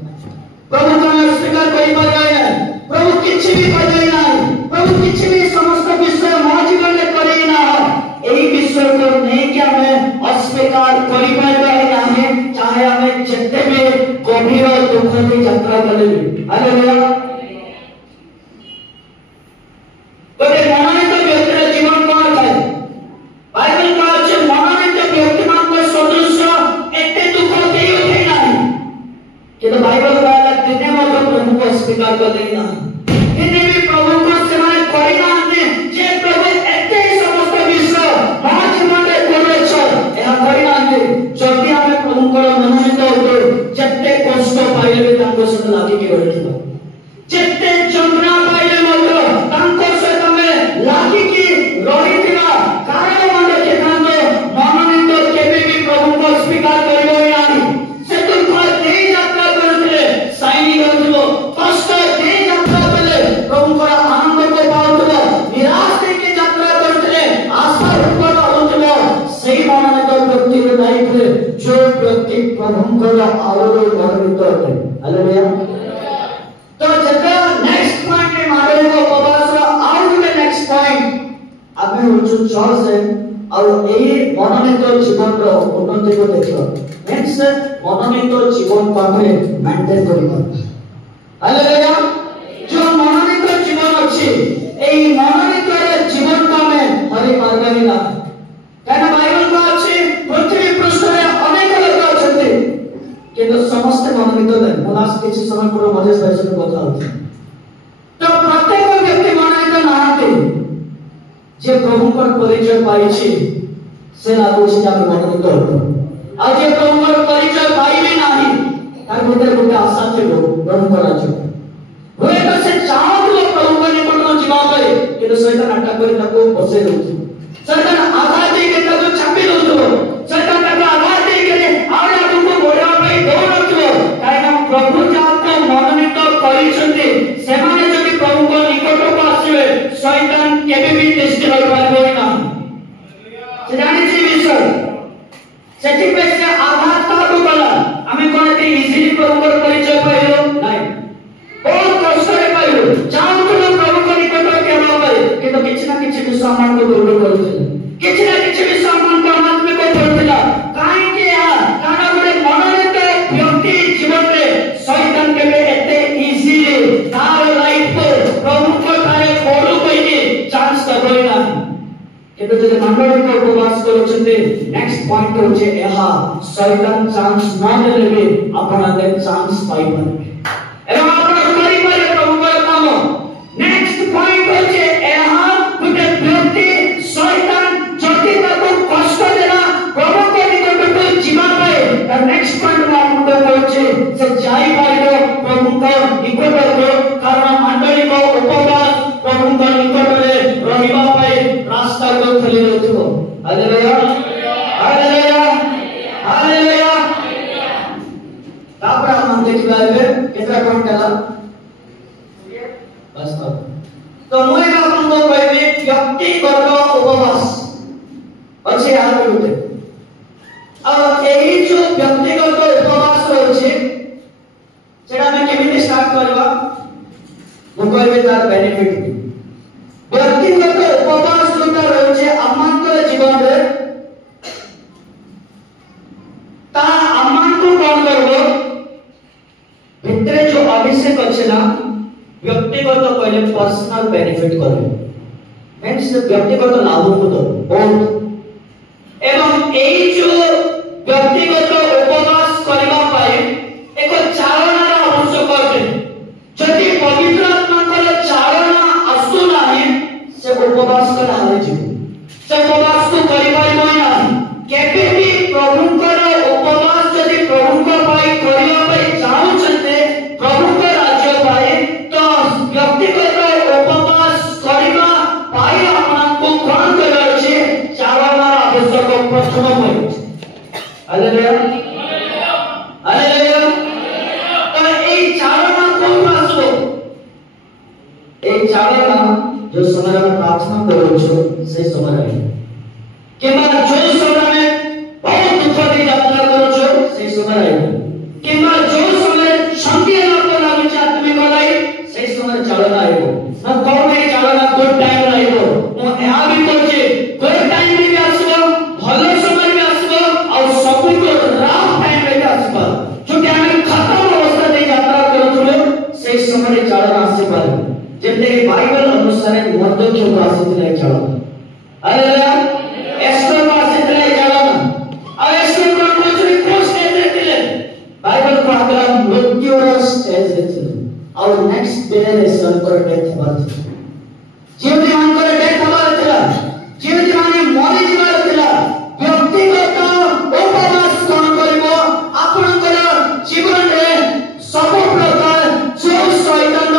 ପ୍ରଭୁଙ୍କୁ ଆମେ ଅସ୍ୱୀକାର କରିପାରିବା ନାହିଁ। ପ୍ରଭୁ କିଛି ବି କରିବେ ନାହିଁ। ପ୍ରଭୁ କିଛି ବି ସମସ୍ତ ବିଷୟ ମୋ ଜୀବନରେ କରିବେ ନାହିଁ। ଏହି ବିଷୟକୁ ନେଇକି ଆମେ ଅସ୍ୱୀକାର କରିପାରିବା ନାହିଁ ଚାहे ଆମେ ଯେତେ ବି ଗଭୀର ଦୁଃଖରେ ଯାତ୍ରା କଲେ ବି। ହାଲେଲୁୟା। ଗୋଟେ ମନୋନୀତ ବ୍ୟକ୍ତିର ଜୀବନ କଣ ଥାଏ ବାଇବଲ କହୁଛି ମନୋନୀତ ବ୍ୟକ୍ତିମାନଙ୍କ ସଦୃଶ ଏତେ ଦୁଃଖ ଦେଇ ଉଠେ ନାହିଁ କିନ୍ତୁ ବାଇବଲ କହିଲା ଦିନେ ମଧ୍ୟ ପ୍ରଭୁଙ୍କୁ ଅସ୍ୱୀକାର କଲେ ନାହିଁ ଦିନେ ବି ପ୍ରଭୁଙ୍କୁ ସେମାନେ କରିନାହାନ୍ତି ଯେ ପ୍ରଭୁ ଏତେ ସମସ୍ତ ବିଷୟ ମୋ ଜୀବନରେ କରୁଛ ଏହା କରିନାହାନ୍ତି। ଯଦି ଆମେ ପ୍ରଭୁଙ୍କର ମନୋନୀତ ଅଟୁ ଯେତେ କଷ୍ଟ ପାଇଲେ ବି ତାଙ୍କ ସହିତ ଲାଗିକି ରହିଥିବା ଯେତେ ଯନ୍ତ୍ରଣା ପାଇଲେ ମଧ୍ୟ ତାଙ୍କ ସହିତ ଆମେ ଲାଗିକି ରହିଥିବା କାରଣ ମାନେ ଦେଖାନ୍ତ ମନୋନୀତ କେବେ ବି ପ୍ରଭୁଙ୍କୁ ଅସ୍ୱୀକାର କରିବ ନାହିଁ। ସେ ଦୁଃଖ ଦେଇ ଯାତ୍ରା କରୁଥିଲେ ସାଇନି କରୁଥିବ କଷ୍ଟ ଦେଇ ଯାତ୍ରା କଲେ ପ୍ରଭୁଙ୍କର ଆନନ୍ଦକୁ ପାଉଥିବ ନିରାଶ ଦେଇକି ଯାତ୍ରା କରୁଥିଲେ ଆଶା ରୂପର ହଉଥିବ ସେଇ ମନୋନୀତ ବ୍ୟକ୍ତିର ଦାୟିତ୍ୱରେ ଯୋଉ ବ୍ୟକ୍ତି ପ୍ରଭୁଙ୍କର ଆହୁରି ମନୋନୀତ ଅଟେ। ହାଲେଲୁୟା। ତ चर्च रे और एही मनोनीत जीवन रो उन्नति को देखो मींस मनोनीत जीवन को आमे मेंटेन करिबा हालेलुया जो मनोनीत जीवन अछि एही मनोनीत जीवन को आमे हरि मार्गानी ना कहना बाइबल को अछि पृथ्वी पृष्ठ रे अनेक लोक अछंती किंतु समस्त मनोनीत नहीं मुलास किछि समय पूरा मजेश भाई से কথা होती तो प्रत्येक व्यक्ति मनोनीत नाहाते जे प्रभुकर परिचय पाइछि से लागुछि जे हम मनोनीत होतो आ जे प्रभुकर परिचय पाइबे नाही तार भीतर गोटे आशा थिबो प्रभुकर राज्य होय तो से चाहतो प्रभुकर निकट जीवा पाए किंतु शैतान अटक करी ताको बसे दउछि शैतान आघात दे के ताको छापी दउतो शैतान ताको आघात दे के आरे तुमको बोलवा पे दौड़तो काहे ना प्रभु जाको मनोनीत करिसथि सेमाने जदि प्रभुकर निकट को आसीबे शैतान केबे भी दृष्टि होई पारबो ना से जानि छी विषय सेठी पे से आघात काको कला आमे कोन एते इजीली प्रभुकर परिचय पाइलो नाही बहुत कष्ट रे पाइलो जाऊ तो प्रभुकर निकट केबा पाए किंतु किछ ना किछ भी सम्मान को दुर्बल करथिले किछ ना किछ भी सम्मान को हाथ में को पड़थिला काहे के काना बडे मनोनीत व्यक्ति जीवन रे शैतान केबे एते इजीली तार लाइफ को प्रभुकर थारे कोडु कहिके चांस दबई ना किंतु जदि मंडली को उपवास करूछते नेक्स्ट पॉइंट होचे एहा शैतान चांस न देले अपना दे चांस पाई पारे एवं अपना करी पारे प्रभुकर काम नेक्स्ट पॉइंट होचे एहा गुटे व्यक्ति शैतान जति ताको कष्ट देला प्रभुकर निकट को जीवा पाए त नेक्स्ट पॉइंट में हम होचे से जाई पारिबो प्रभुकर निकट को कारण मंडली को उपवास प्रभुकर निकट रे रहिबा पाए रास्ता को खोली रखिबो हालेलुया हालेलुया हालेलुया तापर हम देखिबा एबे केतरा पॉइंट हला बस तो मोय आपन को कहबे व्यक्तिगत उपवास अछि आरो होते अब एही जो व्यक्तिगत उपवास होचे सेटा में केमिति स्टार्ट करबा मो कहबे तार बेनिफिट व्यक्तिगत उपवास जोटा रहছে আমাদের জীবনে তা আমাকে কোন করব ভিতরে जो अभिषेक আছে না व्यक्तिगत कहले पर्सनल बेनिफिट करबे मींस व्यक्तिगत लाभ को दो बहुत एवं एई जो व्यक्तिगत उपवास करबा पाए एक चारणा आवश्यक है जदि पवित्र आत्मा को चारणा आसु नाही से उपवास कर हारे जीव से उपवास को करि पाइबो नाही केबे भी प्रभुकर उपवास जदि प्रभुकर पाई करिया पाई चाहू छते प्रभुकर राज्य पाए तो व्यक्तिगत उपवास करिबा पाई आपन को कोन करय छै चारणा आवश्यक प्रथम होय हालेलुया हालेलुया तो ए चारणा कोन आसो ए चारणा जो समय में प्रार्थना करो छो से समय है केमा जो समय में बहुत दुख दे यात्रा करो छो से समय है केमा जो समय शांति आपको लागु छै आत्मिक लाई से समय चालना आइबो न कोन में चालना गुड टाइम आइबो ओ या भी करछे गुड टाइम भी आसबो भलो समय भी आसबो और सब को राफ टाइम भी आसबो जो कि हम खत्म अवस्था दे यात्रा करो छो से समय चालना आसे पारे जेते बाइबल अनुसार मर्दक्य को आसितले चलो हालेलुया एस्टर को आसितले चलो आ एस्टर को कुछ रिक्वेस्ट देते बाइबल को आगला मृत्युर स्टेज देते और नेक्स्ट डे रे संकर डेथ बात जीवन मानकर डेथ बात थिला जीवन माने मरि जीवार थिला व्यक्तिगत उपवास कोन करबो आपनकर जीवन रे सब प्रकार जो शैतान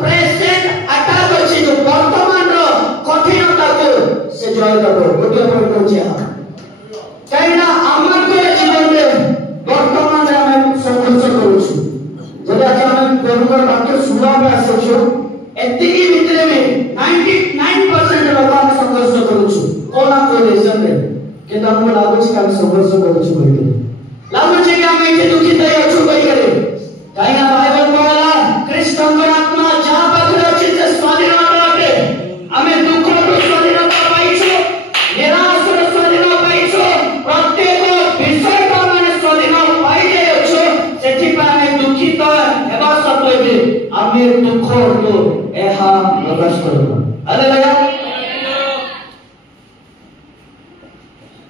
प्रेजेंट अटैक अछि जो वर्तमान रो कठिनता को से जय करबो गोटे पॉइंट होछि काहेना हमर को जीवन रे वर्तमान रे हम संघर्ष करू छु जदा कि हम प्रभुकर वाक्य सुनबा पे आसछु एतिकी भितरे में 99% लोग हम संघर्ष करू छु कोना को रीजन रे कि हमको लागु छै कि हम संघर्ष करू छु कहि लागु छै कि हम एते दुखित है अछु कहि करे काहेना बाइबल कहला कृष्णकर आत्मा जहां पाखरे अछि से स्वाधीनता बाटे हमें दुख को स्वाधीनता पाइछु दुख तो एहा प्रकाश करो। हालेलुया।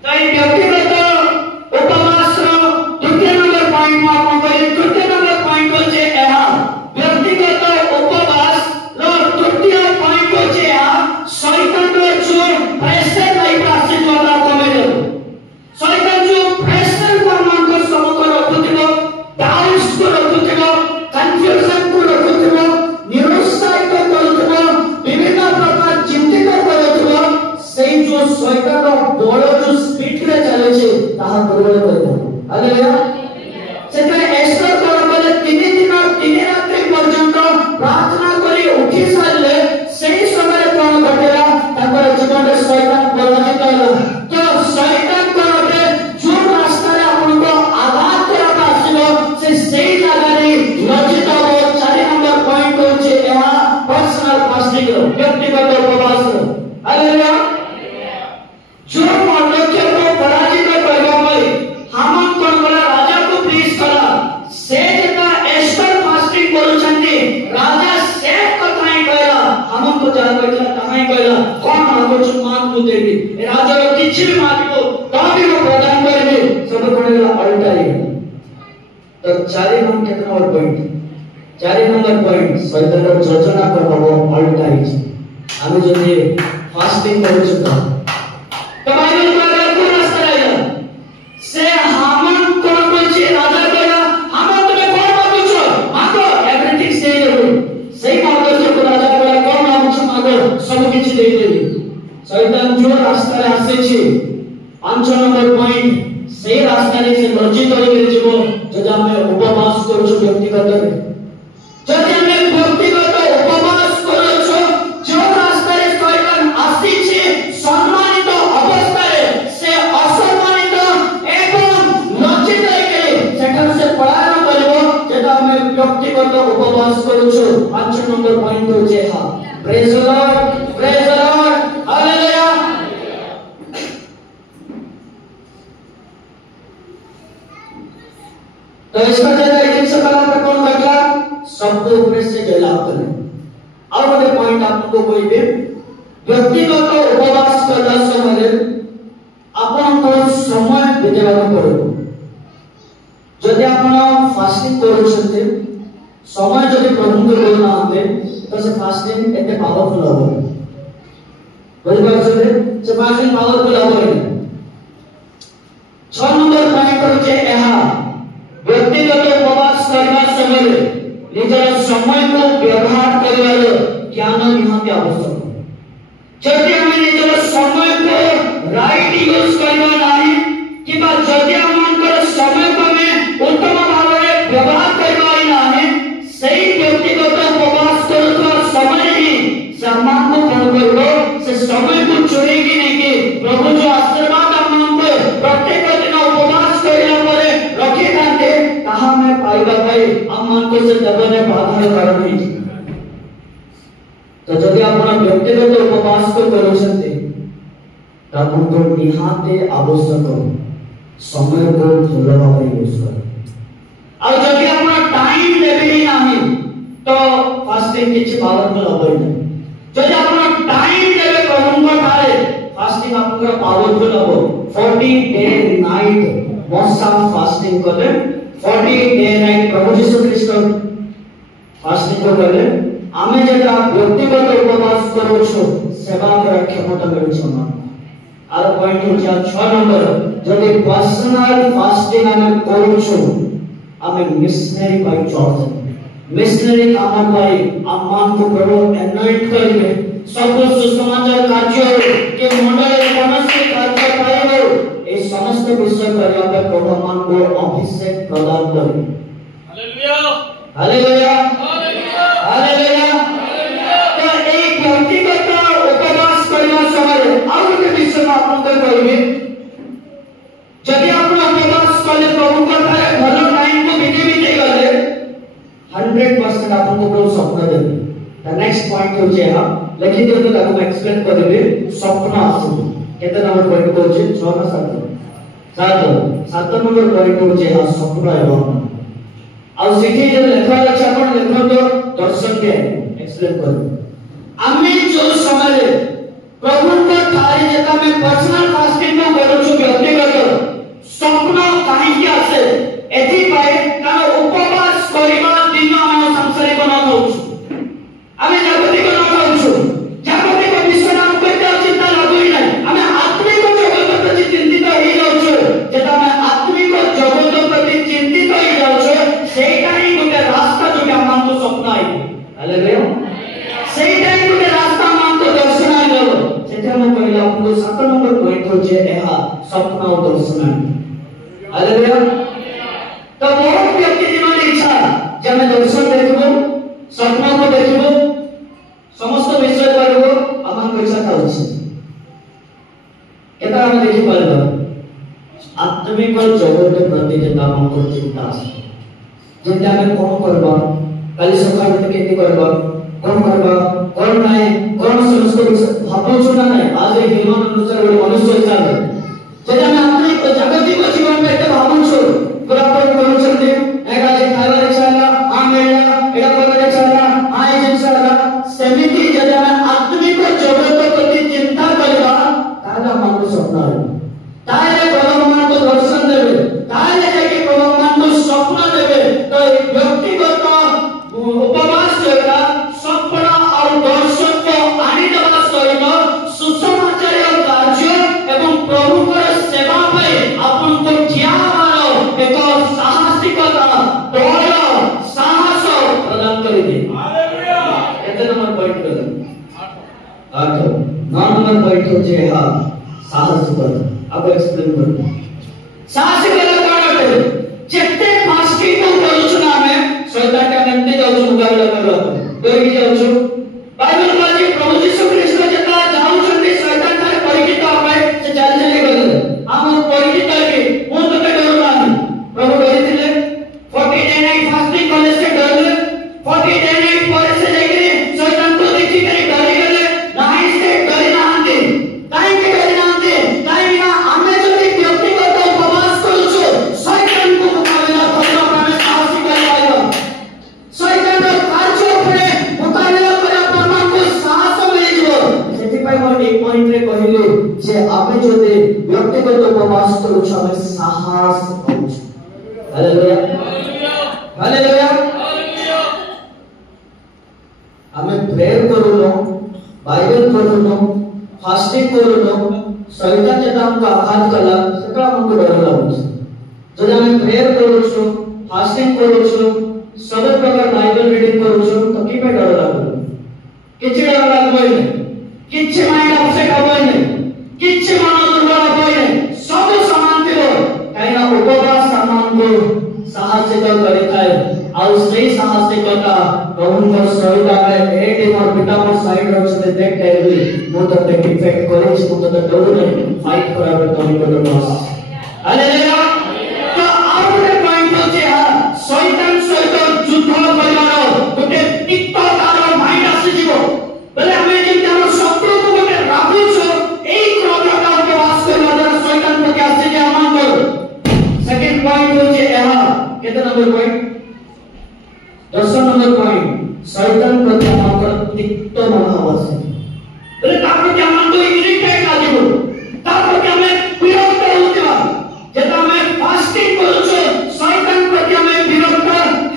ताई व्यक्तिगत उपवास द्वितीय नंबर पॉइंट में आपको तृतीय नंबर पॉइंट होचे एहा व्यक्तिगत उपवास रो तृतीय पॉइंट होचे एहा शैतान रो जो प्रेशर लाइफ आसी वाला कमे शैतान जो प्रेशर को मन को समूह रखुथिबो डाउट्स को रखुथिबो कंफ्यूजन को रखुथिबो निरुत्साहित करुथिबो विभिन्न प्रकार चिंतित करुथिबो सेई जो शैतान रो बड़ जो स्पीड रे चले छे ताहा दुर्बल करबो। हालेलुया। सेते एस्टर करबले 3 दिन 3 रात पर्यंत प्रार्थना करी उठी सारले सेई समय कोन घटेला ताकर जीवन रे शैतान पराजित होला। तो शैतान करबे जो रास्ता रे आपन को आघात करबा आसीलो से सेई जगह रे लज्जित हो। 4 नंबर पॉइंट होचे एहा पर्सनल फास्टिंग व्यक्तिगत उपवास। हालेलुया। जो मनुष्य को पराजित करबा पई हामन कोन कला राजा को प्लीज कला से जेता एस्टर फास्टिंग करूछंती राजा से कथाई कहला हामन को जा कहला तहाई कहला कोन मागो छु मान को देबी ए राजा रो किछि भी मागिबो ताबी को प्रदान करबी सब कोनेला अल्टाई। तो 4 नंबर केतना और पॉइंट 4 नंबर पॉइंट शैतान रो योजना करबो अल्टाई आमे जदि फास्टिंग करू छु तो बाइबल में कोन रास्ता आइला से हामन कोन बोलछे राजा कहला हामन तुमे कोन मागो छो मागो एवरीथिंग से सही मागो छो तो राजा कहला कोन मागो छो मागो सब किछि देई देबी। शैतान जो रास्ता रे आसे छी 5 नंबर पॉइंट से रास्ता रे से लज्जित होई के जीवो जदि हमें उपवास करू छो व्यक्तिगत रे जदि हमें व्यक्तिगत उपवास करू छो जो रास्ता रे शैतान आसी छी सम्मानित अवस्था रे से असम्मानित एवं लज्जित होके सेठन से पलायन करबो जेटा हमें व्यक्तिगत उपवास करू छो। 5 नंबर पॉइंट होचे हा प्रेज द लॉर्ड हालेलुया। तो इसका जैसा एक से पहला पर कौन बैठा सबको ऊपर से जयलाभ करने और वाले पॉइंट आपको कोई भी व्यक्तिगत उपवास करला समय आपण को समय बितेबाक पड़ो। जदि आपण फास्टिंग करूछते समय जदि प्रभु को देना होते तो से फास्टिंग एते पावरफुल हो बुझि पाछे से फास्टिंग पावरफुल हो। 6 नंबर पॉइंट होचे एहा व्यक्तिगत उपवास करबा समय निजर समय को व्यवहार करबार ज्ञान निहाती आवश्यक। जदि हम निजर समय को राइट यूज करबा नाही किबा जदि हमनकर समय को में उत्तम भाव रे व्यवहार करबा नाही सही व्यक्तिगत उपवास करबा समय ही सम्मान को कौन करबो से समय को चोरेगी नहीं कि प्रभु जो आशीर्वाद हमन को प्रत्येक दिन उपवास करला परे रखे कांते कहां में पाइबा भाई हमन को से दबने बाधा कारण नहीं। तो जदि आपण व्यक्तिगत उपवास को करूछते तब उनको निहाते आवश्यक समय को भल भाव यूज कर और जदि आपण टाइम देबे नाही तो फास्टिंग किछि पावरफुल होबे नहीं। जदि आपण टाइम देबे प्रभु को ठारे फास्टिंग आपन पावरफुल होबो। 40 डे नाइट मोसा फास्टिंग करले 40 डे नाइट प्रभु यीशु ख्रीष्ट फास्टिंग को करले आमे जेटा व्यक्तिगत उपवास करू छु सेवा कर क्षमता मिलु छ मन आर पॉइंट हो जा 6 नंबर जदि पर्सनल फास्टिंग आमे करू छु आमे मिशनरी बाय चॉइस मिशनरी काम पाई आमान को प्रभु एनॉइंट करिवे सब सुसमाचार कार्य के मंडल कौनसे कार्य पाइबो ए समस्त विषय करिया पे प्रभु मान को अभिषेक प्रदान करे। Hallelujah hallelujah hallelujah. तो एक व्यक्तिगत उपवास करबा समय और के विषय में आपन को कहिबे जदि आपण उपवास कले प्रभु को थारे भलो टाइम को बिते गले 100% आपन को प्रभु स्वप्न देबे। द नेक्स्ट पॉइंट हो जे हम लिखि दियो तो लागू एक्सप्लेन करबे स्वप्न आसु केते नंबर पॉइंट हो जे 6 ना 7 नंबर पॉइंट हो जे हम स्वप्न एवं ଆଉ ସେଠି ଯେ ଲେଖା ଅଛି ଆପଣ ଲେଖନ୍ତୁ ଦର୍ଶନ କେ एक्सप्लेन करो। आम्ही जो समय प्रभुଙ୍କ ठाई जेता में पर्सनल फास्टिंग को करूछु व्यक्तिगत स्वप्न काहे आसे एथि पाए कारण उपवास करिबा दिन हम सांसारिक न होछु आमे जागतिक न होछु जागतिक विश्व नाम करते चिंता लागुई नै आमे आत्मिक जगत प्रति चिंतित होई जाउछु जेता में आत्मिक जगत प्रति चिंतित होई जाउछु सेटा ही गोटे रास्ता जो हम को स्वप्न आई हालेलुया सेटा ही गोटे रास्ता हम को दर्शन आई गलो सेटा में कहला आपको 7 नंबर पॉइंट होचे एहा स्वप्न और दर्शन हालेलुया तो बहुत व्यक्ति जीवन इच्छा जे हम दर्शन देखबो स्वप्न को देखबो समस्त विषय करबो अमन पैसा थाउछि एता हम देखि परबो आत्मिक जगत प्रति जेता हमको चिंता আছে जेते हम कोन करबा काली सकाळ में केते करबा कोन करबा कोन नाही कोन समस्त भाबुछु ना नाही आज एक जीवन अनुसार एक मनुष्य हिसाब जेते हम आत्मिक जागतिक जीवन में एते भाबुछु बराबर करूछन्ते एका जे खाइबार इच्छा होला आ मिलला एका करबार इच्छा होला आ ए जिंस होला सेमिति जेते हम आत्मिक जगत प्रति चिंता करबा ताला हमको स्वप्न आए ताले भगवान को दर्शन देबे ताले जाके भगवान को स्वप्न देबे तो व्यक्तिगत उपवास करता स्वप्न और दर्शन को आनी देबा सहित सुसमाचार कार्य एवं प्रभु को सेवा पे अपन को ज्ञान एक साहसिकता दृढ़ साहस प्रदान कर दे हालेलुया केते नंबर पॉइंट कर 8 9 नंबर पॉइंट हो जे हां साहसिकता अब एक्सप्लेन करो साहसिकता कोन है जेते फास्टिंग को करूछु ना हमें शैतान का गंदे जाउछु मुकाबला करबा डोरी जाउछु बाइबल में प्रभु यीशु ख्रीष्ट जेता जाउछन्ते शैतान थारे परिचित होय से चल चले गले हम परिचित के मु तो डर नाही प्रभु डरिथिले 40 डे नाइट फास्टिंग कले से डरले 40 डे नाइट पर से जाके शैतान को देखि करे डरी गले नाही से डरी नाहंते काहे के डरी नाहंते काहे ना हमें जदी व्यक्तिगत उपवास करूछु शैतान को मुकाबला करबा में साहसी करबा शैतान कार्य उपरे मुकाबला करबा को साहस मिलिजो सेति पय मोर एक पॉइंट रे कहिलो जे आमे जदी व्यक्तिगत उपवास करूछु हमें साहस पाउछु हालेलुया हालेलुया हालेलुया हमें प्रेयर करूनो बाइबल पढुनो फास्टिंग करूनो शैतान जेता हमको आघात कला सेटा हमको डर लागुछ जदि हम प्रेयर करूछु फास्टिंग करूछु सब प्रकार बाइबल रीडिंग करूछु तो की पे डर लागु किछि डर लागबै नै किछि माइंड अपसेट होबै नै किछि मन दुर्बल होबै नै सब समान थिबो काइना उपवास समान को साहसिक करि थाए आउ सही साहसिकता प्रभुଙ୍କ सहित आमे एटी मोर पिता मोर साइड रछते देख देबी मो तो डिफेक्ट करिस मो तो डर नै फाइट कराबे तनी को बस हालेलुया तो आउटे पॉइंट होचे हा शैतान सहित युद्ध करिवार गोटे तिक्ततार माइंड आसी जीवो बले हमें जे हमर शत्रु को गोटे राखुछ एई क्रोधता उपवास करबा द्वारा शैतान को आसी जे हम कर सेकंड पॉइंट होचे एहा केते नंबर पॉइंट 10 नंबर पॉइंट शैतान प्रति हमर तिक्त मनोभाव আছে बले तापर के हम तो इरिटेट आ जीवो तापर के हमें विरक्त होतिबा जेता हमें फास्टिंग करूछो शैतान प्रति हमें विरक्त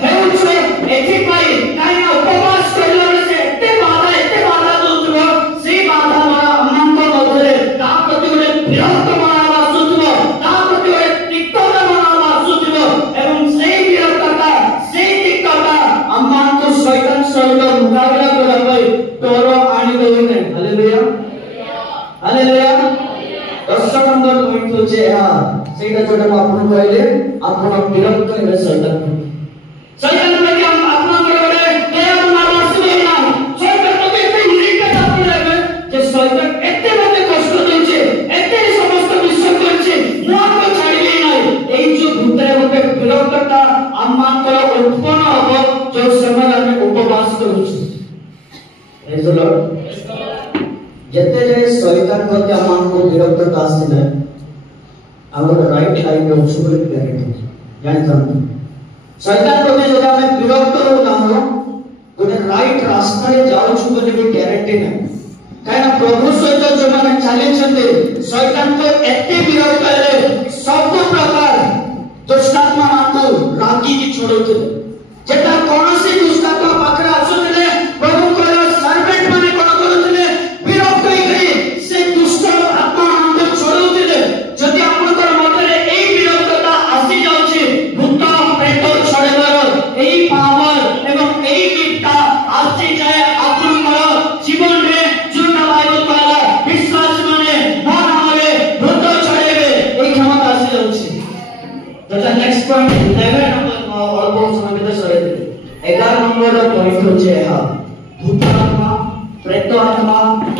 हेउछो एथि पई काई उपवास करला से एते बाधा दोतबो से बाधा मन को मधुरे ता प्रति गोटे विरक्त मनोभाव आसुतबो ता प्रति गोटे तिक्त मनोभाव आसुतबो एवं से विरक्तता से तिक्तता अम्मान को शैतान सहित मुकाबला करबै तोरो आनी देबै नै हालेलुया हालेलुया 10 नंबर पॉइंट होचे हा सेटा जोटा आपण कहले आपण विरक्त हेबे शैतान प्रति हम आपण करबे दया मानस लेना शैतान तो एते इरिटेट आपन लेबे जे शैतान एते मते कष्ट देछे एते समस्त विश्व करछे मो को छाड़िबे नै एई जो भीतर गोटे विरक्तता अम्मान को उत्पन्न हो जो समय हम उपवास करूछु प्रेज द लॉर्ड जते जे शैतान प्रति अम्मान को विरक्तता आसिले आवर राइट लाइन में उछुले क्लैरिटी जानि जानते शैतान प्रति जब हमें विरक्त हो ना हो गोटे राइट रास्ता रे जाऊ छु बोले भी गारंटी नहीं काहे ना प्रभु सहित जो माने चले छते शैतान को एते विरक्त करे सब प्रकार दुष्टात्मा मानतो रागी की छोड़ोते जेटा कोनोसी दुष्टात्मा पाखरे आसुतले प्रभु को सर्वेंट माने कोन करथले विरक्त होई से दुष्ट आत्मा मानतो छोड़ोते जदि आपनकर मतरे एई विरक्तता आसी जाउछि भूत प्रेत छोड़ेबार एई पावर एवं एई गिफ्टता आसी जाए आपनकर जीवन रे जोटा बाइबल कहला विश्वास माने मन आवे भूत छोड़ेबे एई क्षमता आसी जाउछि तो नेक्स्ट पॉइंट 11 नंबर ऑलमोस्ट समय में सरे 11 नंबर पॉइंट होचे है भूत आत्मा प्रेत आत्मा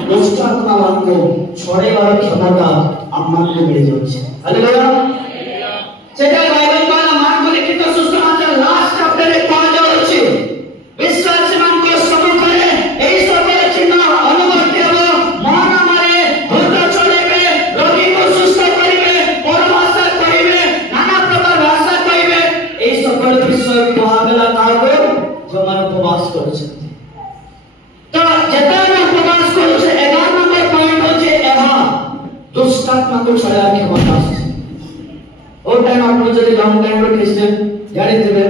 दुष्ट आत्मा को छोड़ेबार क्षमता आत्मा को मिल जाउछि हालेलुया सेटा बाइबल कहला मार्क लिखित सुसमाचार लास्ट चैप्टर रे कह जाउछि विश्वासी मान को सम्मुखरे एई सब चिन्ह अनुवर्ती हो मन मारे भूत छोड़ेबे रोगी को सुस्थ करिवे परभाषा कहिवे नाना प्रकार भाषा कहिवे एई सकल विषय कहला काको जो मन उपवास करछथि तो जेता उपवास करछे 11 नंबर पॉइंट होचे एहा दुष्ट आत्मा को छोड़ा के क्षमता और टाइम आप जदि लॉन्ग टाइम रे क्रिश्चियन जानि देबे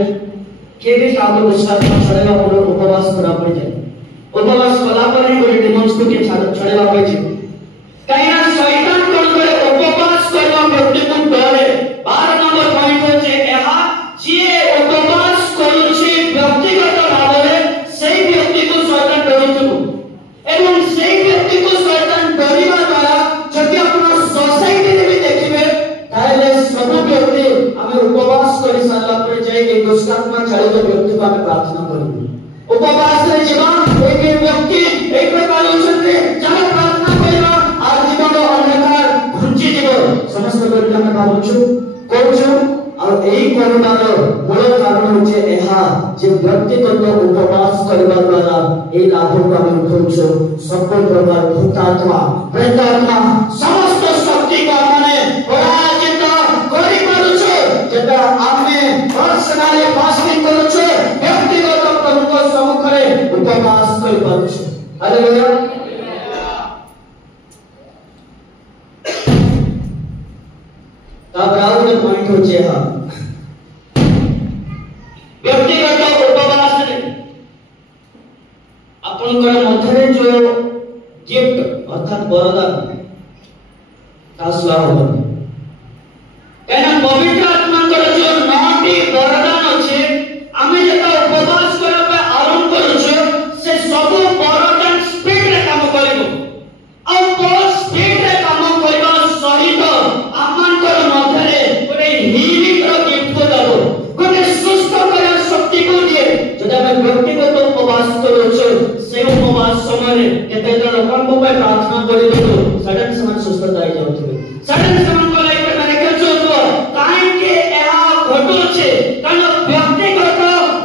के भी काको दुष्ट आत्मा छोड़ेबा पर उपवास करा पड़ जाए उपवास कला पर ही गोटे डिमोन्स को के छोड़ेबा पड़ जाए काहे ना शैतान कोन करे उपवास करबा व्यक्ति को डरे 12 नंबर पॉइंट होचे एहा जे उपवास करूछि व्यक्तिगत भावरे सेही व्यक्ति को शैतान डरुछु एवं सेही व्यक्ति को शैतान डरिबा द्वारा जदि आपण सोसाइटी रे भी देखिबे ताले सब व्यक्ति हमें उपवास करि साला पर जाय के दुष्टात्मा चालित व्यक्ति को हमें प्रार्थना करिबो उपवास रे जीवन एक व्यक्ति एक प्रकार होछते जब प्रार्थना करिबो आर जीवन अंधकार घुंची दिबो समस्त व्यक्ति हमें भाबुछु कोछु और एही करुणार मूल कारण होचे एहा जे व्यक्तिगत उपवास करबा द्वारा ए लाभ को हमें उठौछु सकल प्रकार भूत आत्मा प्रेत आत्मा समस्त शक्ति को माने पराजित करि पारुछु जेटा आमे पर्सनली फास्टिंग करूछु व्यक्तिगत प्रभु को सम्मुखरे उपवास करि पारुछु हालेलुया तब राउंड पॉइंट होचे हा व्यक्तिगत उपवास रे आपनकर मध्यरे जो गिफ्ट अर्थात वरदान तासला हो कहना पवित्र आत्मा कर जो नौटी वरदान अछि आमे जता उपवास करबा आरंभ करूछु से सब वरदान स्पीड रे काम करबो आ बहुत स्पीड रे काम करबा सहित आपनकर मध्यरे गोटे हीलिंग रो गिफ्ट को दबो गोटे सुस्थ कर शक्ति को दिए जदा मैं व्यक्तिगत उपवास करूछु से उपवास समय केते जन लोकन को प्रार्थना करि दो सडन समान सुस्थता आइ जाउथिबे सडन समान को लाइक में माने केचो तो काहे के एहा घटो छे कारण व्यक्तिगत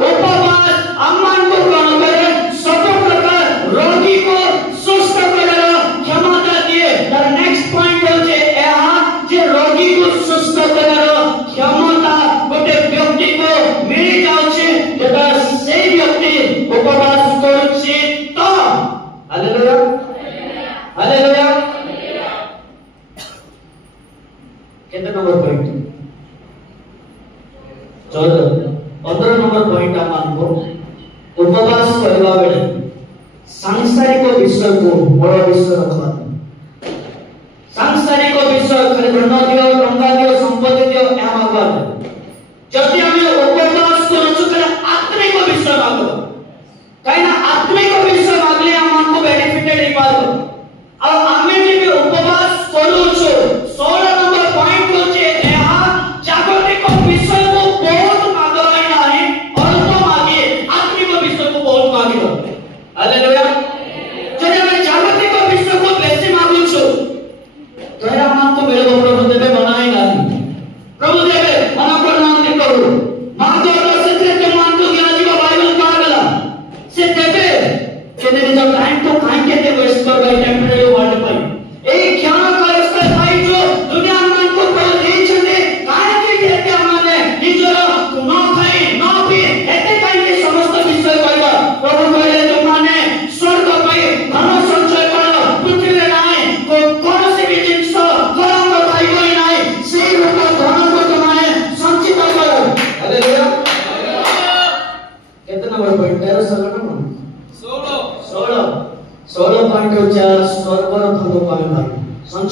उपवास अम्मान को ग्रहण करे सब प्रकार रोगी को सुस्थ करे क्षमता दिए तर नेक्स्ट पॉइंट होचे एहा जे रोगी को सुस्थ करे क्षमता गोटे व्यक्ति को मिल जाउछे जेटा से व्यक्ति उपवास करछि तो हालेलुया हालेलुया केते नंबर पॉइंट 15 नंबर पॉइंट हमको उपवास करबा बेले सांसारिक विषय को बड़ विषय रखबा सांसारिक विषय खाली धन दियो टंका दियो संपत्ति दियो या मागबा जदि हम उपवास करूछु त आत्मिक विषय मागबा काहेना आत्मिक विषय मागले हमको बेनिफिटेड ही पाबो आ आमे जे उपवास करूछु 16 नंबर पॉइंट होचे एहा जागतिक विषय को बहुत मागला नाही अल्प मागे आत्मिक विषय को बहुत मागिलो हालेलुया जदि हम जागतिक विषय को बेसी मागुछु तोरा मन को मेरे प्रभु देबे बनाए नाही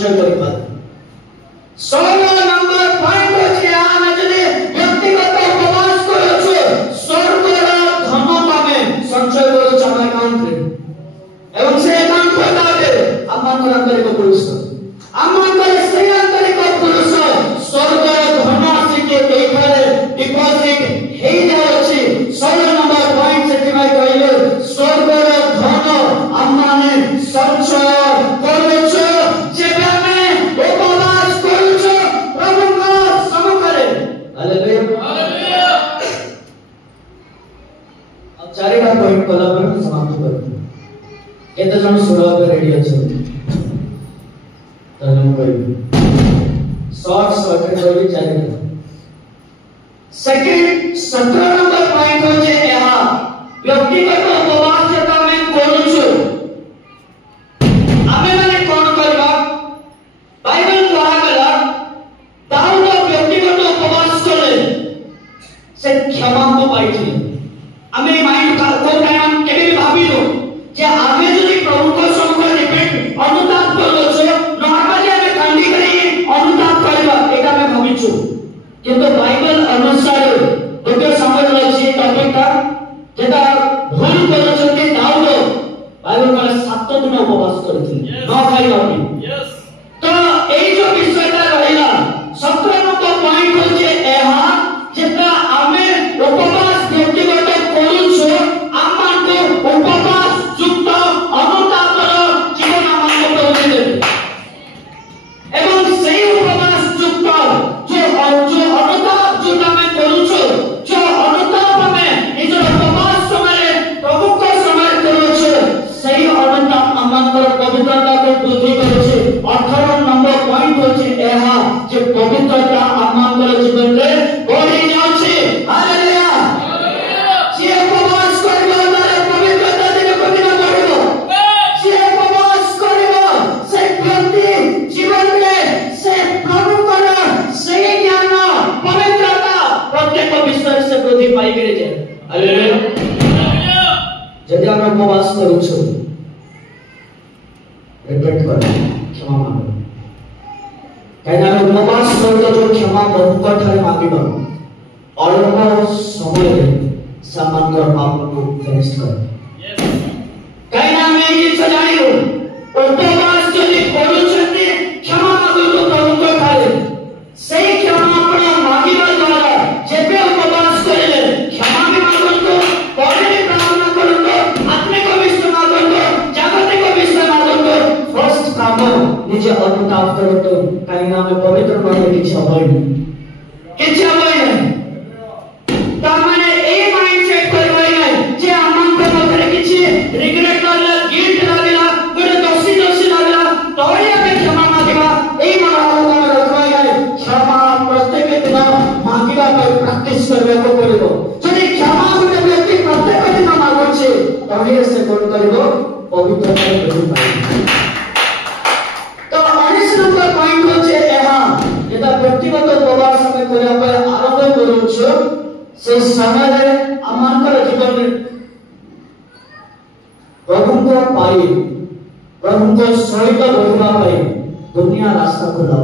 संचय कर 16 नंबर पॉइंट होचे आ नजरे व्यक्तिगत उपवास करू स्वर्गर धन पावे संचय करू हम अकाउंट रे एवं से अकाउंट खोलाबे आमान आंतरिक पुरुष आमान से आंतरिक पुरुष स्वर्गर धन आसी के एखारे डिपॉजिट हे जाउछि 16 नंबर पॉइंट से भाई कहले स्वर्गर धन आमाने संचय करू जेबे हमें उपवास करू प्रभु का सम्मुखरे हालेलुया अब चारिटा पॉइंट कला पर समाप्त करते केते जन सुरवा पे रेडी अछि तनु कहबी शॉर्ट कहबी चारिटा सेकंड 17 नंबर पॉइंट होचे एहा व्यक्तिगत उपवास जता मैं करू आमे माने कोन करबा बाइबल कहा गला दाऊद व्यक्तिगत उपवास करे से क्षमा को पाइथिले आमे माइंड का को टाइम केबे भाबिलो जे आमे जदि प्रभु को सम्मुख डिपेंड अनुताप करलो छ नॉर्मली आमे कांडी करी अनुताप करबा एटा मैं भाबिछु किंतु बाइबल अनुसार गोटे समय अछि टॉपिकटा जेटा भूल करछन्ते दाऊद बाइबल का 7 दिन उपवास करथिले न खाइबानी यस तो एई जो विषयटा रहिला 17 नंबर पॉइंट होचे एहा जेता आमे उपवास व्यक्तिगत करूछु आमान को उपवास युक्त अनुतापर जीवन आमान को प्रभु देबे एवं सेही उपवास युक्त जो अनुताप जो आमे करूछु जो अनुताप में निजर उपवास समय प्रभु को समय करूछु सेही अनुताप आमान को पवित्रता को वृद्धि करूछु 18 नंबर पॉइंट होचे एहा जे पवित्रता आमान को जीवन रे बढ़ी जाउछि हालेलुया जे उपवास करबो तारे पवित्रता दिन प्रतिदिन बढ़िबो जे उपवास करबो से व्यक्ति जीवन रे से प्रभु कर से ज्ञान पवित्रता प्रत्येक विषय से वृद्धि पाई करे जे हालेलुया जदि हम उपवास करू छु रिपेट कर क्षमा मांगो कहना उपवास करू तो जो क्षमा बहुत ठारे मांगिबो अल्प समय रे समान कर पाप को फिनिश कर कहना मैं ये सजाइयो उपवास जदि करू छथि क्षमा मांगो तो प्रभु को ठारे सही क्षमा अपना मांगिबा द्वारा जेबे उपवास करले क्षमा भी मांगो तो पौने प्रार्थना करो तो आत्मिक विषय मांगो तो जागतिक विषय मांगो तो फर्स्ट काम निजे अनुताप करो तो कहना में पवित्र माने की छबई किछ होय नहीं तामाने ए माइंडसेट करबाई नहीं जे अमन को मधरे किछ रिग्रेट करला गिल्ट लागला गुड दोषी लागला तोड़ी के क्षमा मांगबा ए मनोभाव में रखबाई नहीं क्षमा प्रत्येक दिन मांगबा पर प्रैक्टिस करबे को पड़िबो जदि क्षमा गुटे व्यक्ति प्रत्येक दिन मांगो छे तभी से कोन करबो पवित्रता वृद्धि पाइबो तो 19 नंबर पॉइंट होचे एहा जेता व्यक्तिगत उपवास में करबा पर आरंभ करू छ से समय रे आमानकर जीवन रे प्रभु को पाई प्रभु को सहित बढ़िबा पाई दुनिया रास्ता खुला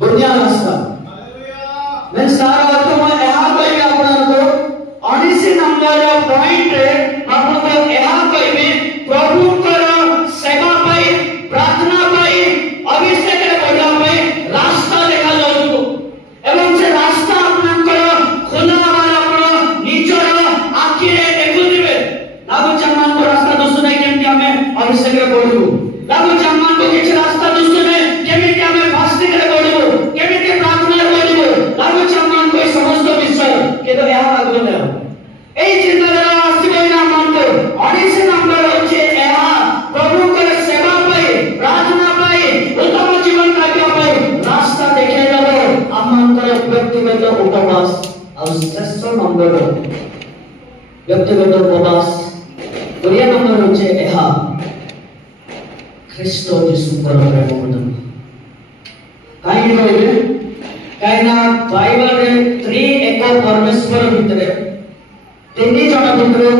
दुनिया रास्ता हालेलुया मैं सारा अर्थ में एहा कहबे आपन को 19 नंबर पॉइंट रे आपन को एहा कहबे प्रभु कर सेवा पाई प्रार्थना पाई अभिषेक रे बढ़िबा पाई रास्ता देखा जाउतो एवं से रास्ता आपन को खुला अभिषेक रे बढ़िबो लागो जम्मान को किछ रास्ता दुष्ट ने केमिति हमें फास्टिंग रे बढ़िबो केमिति प्रार्थना रे बढ़िबो लागो जम्मान को समस्त विषय के तो यह लागो न एई चिंताधारा आसीबे ना मन को 19 नंबर होचे एहा प्रभु के सेवा पाई प्रार्थना पाई उत्तम जीवन काट्य पाई रास्ता देखे जाबो आमंतर व्यक्तिगत उपवास और श्रेष्ठ नंबर व्यक्तिगत उपवास दुनिया नंबर होचे एहा ख्रिस्तो यीशु पर प्रेम मदन काई कहबे काईना बाइबल रे 3 एक परमेश्वर भितरे 3 जन भितरे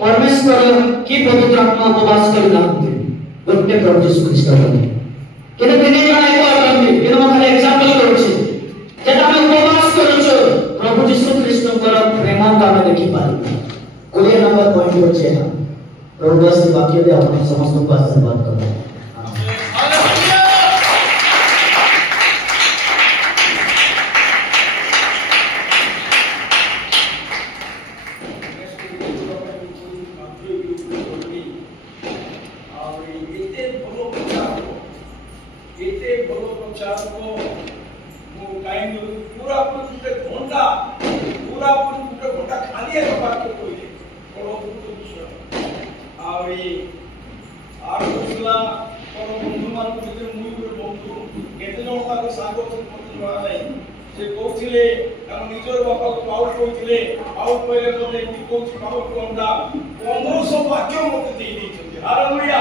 परमेश्वर की पवित्र आत्मा उपवास करला गोटे प्रभु यीशु ख्रिस्त के 3 जन एक खाली एग्जांपल करूछे जेटा हम उपवास करूछु प्रभु यीशु कृष्णकर प्रेम को हम देखि पारी 20 नंबर पॉइंट होचे ना प्रभु दास के वाक्य दे आपण समस्त को आशीर्वाद करो ନିଜର ବାପାକୁ ପାଉଲ କହିଥିଲେ ପାଉଲ କହିଲେ ମୋତେ ଏମିତି କହୁଛି ପାଉଲ କହନ୍ତା 1500 ବାକ୍ୟ ମୋତେ ଦେଇ ଦେଇଛନ୍ତି ହାଲେଲୁୟା।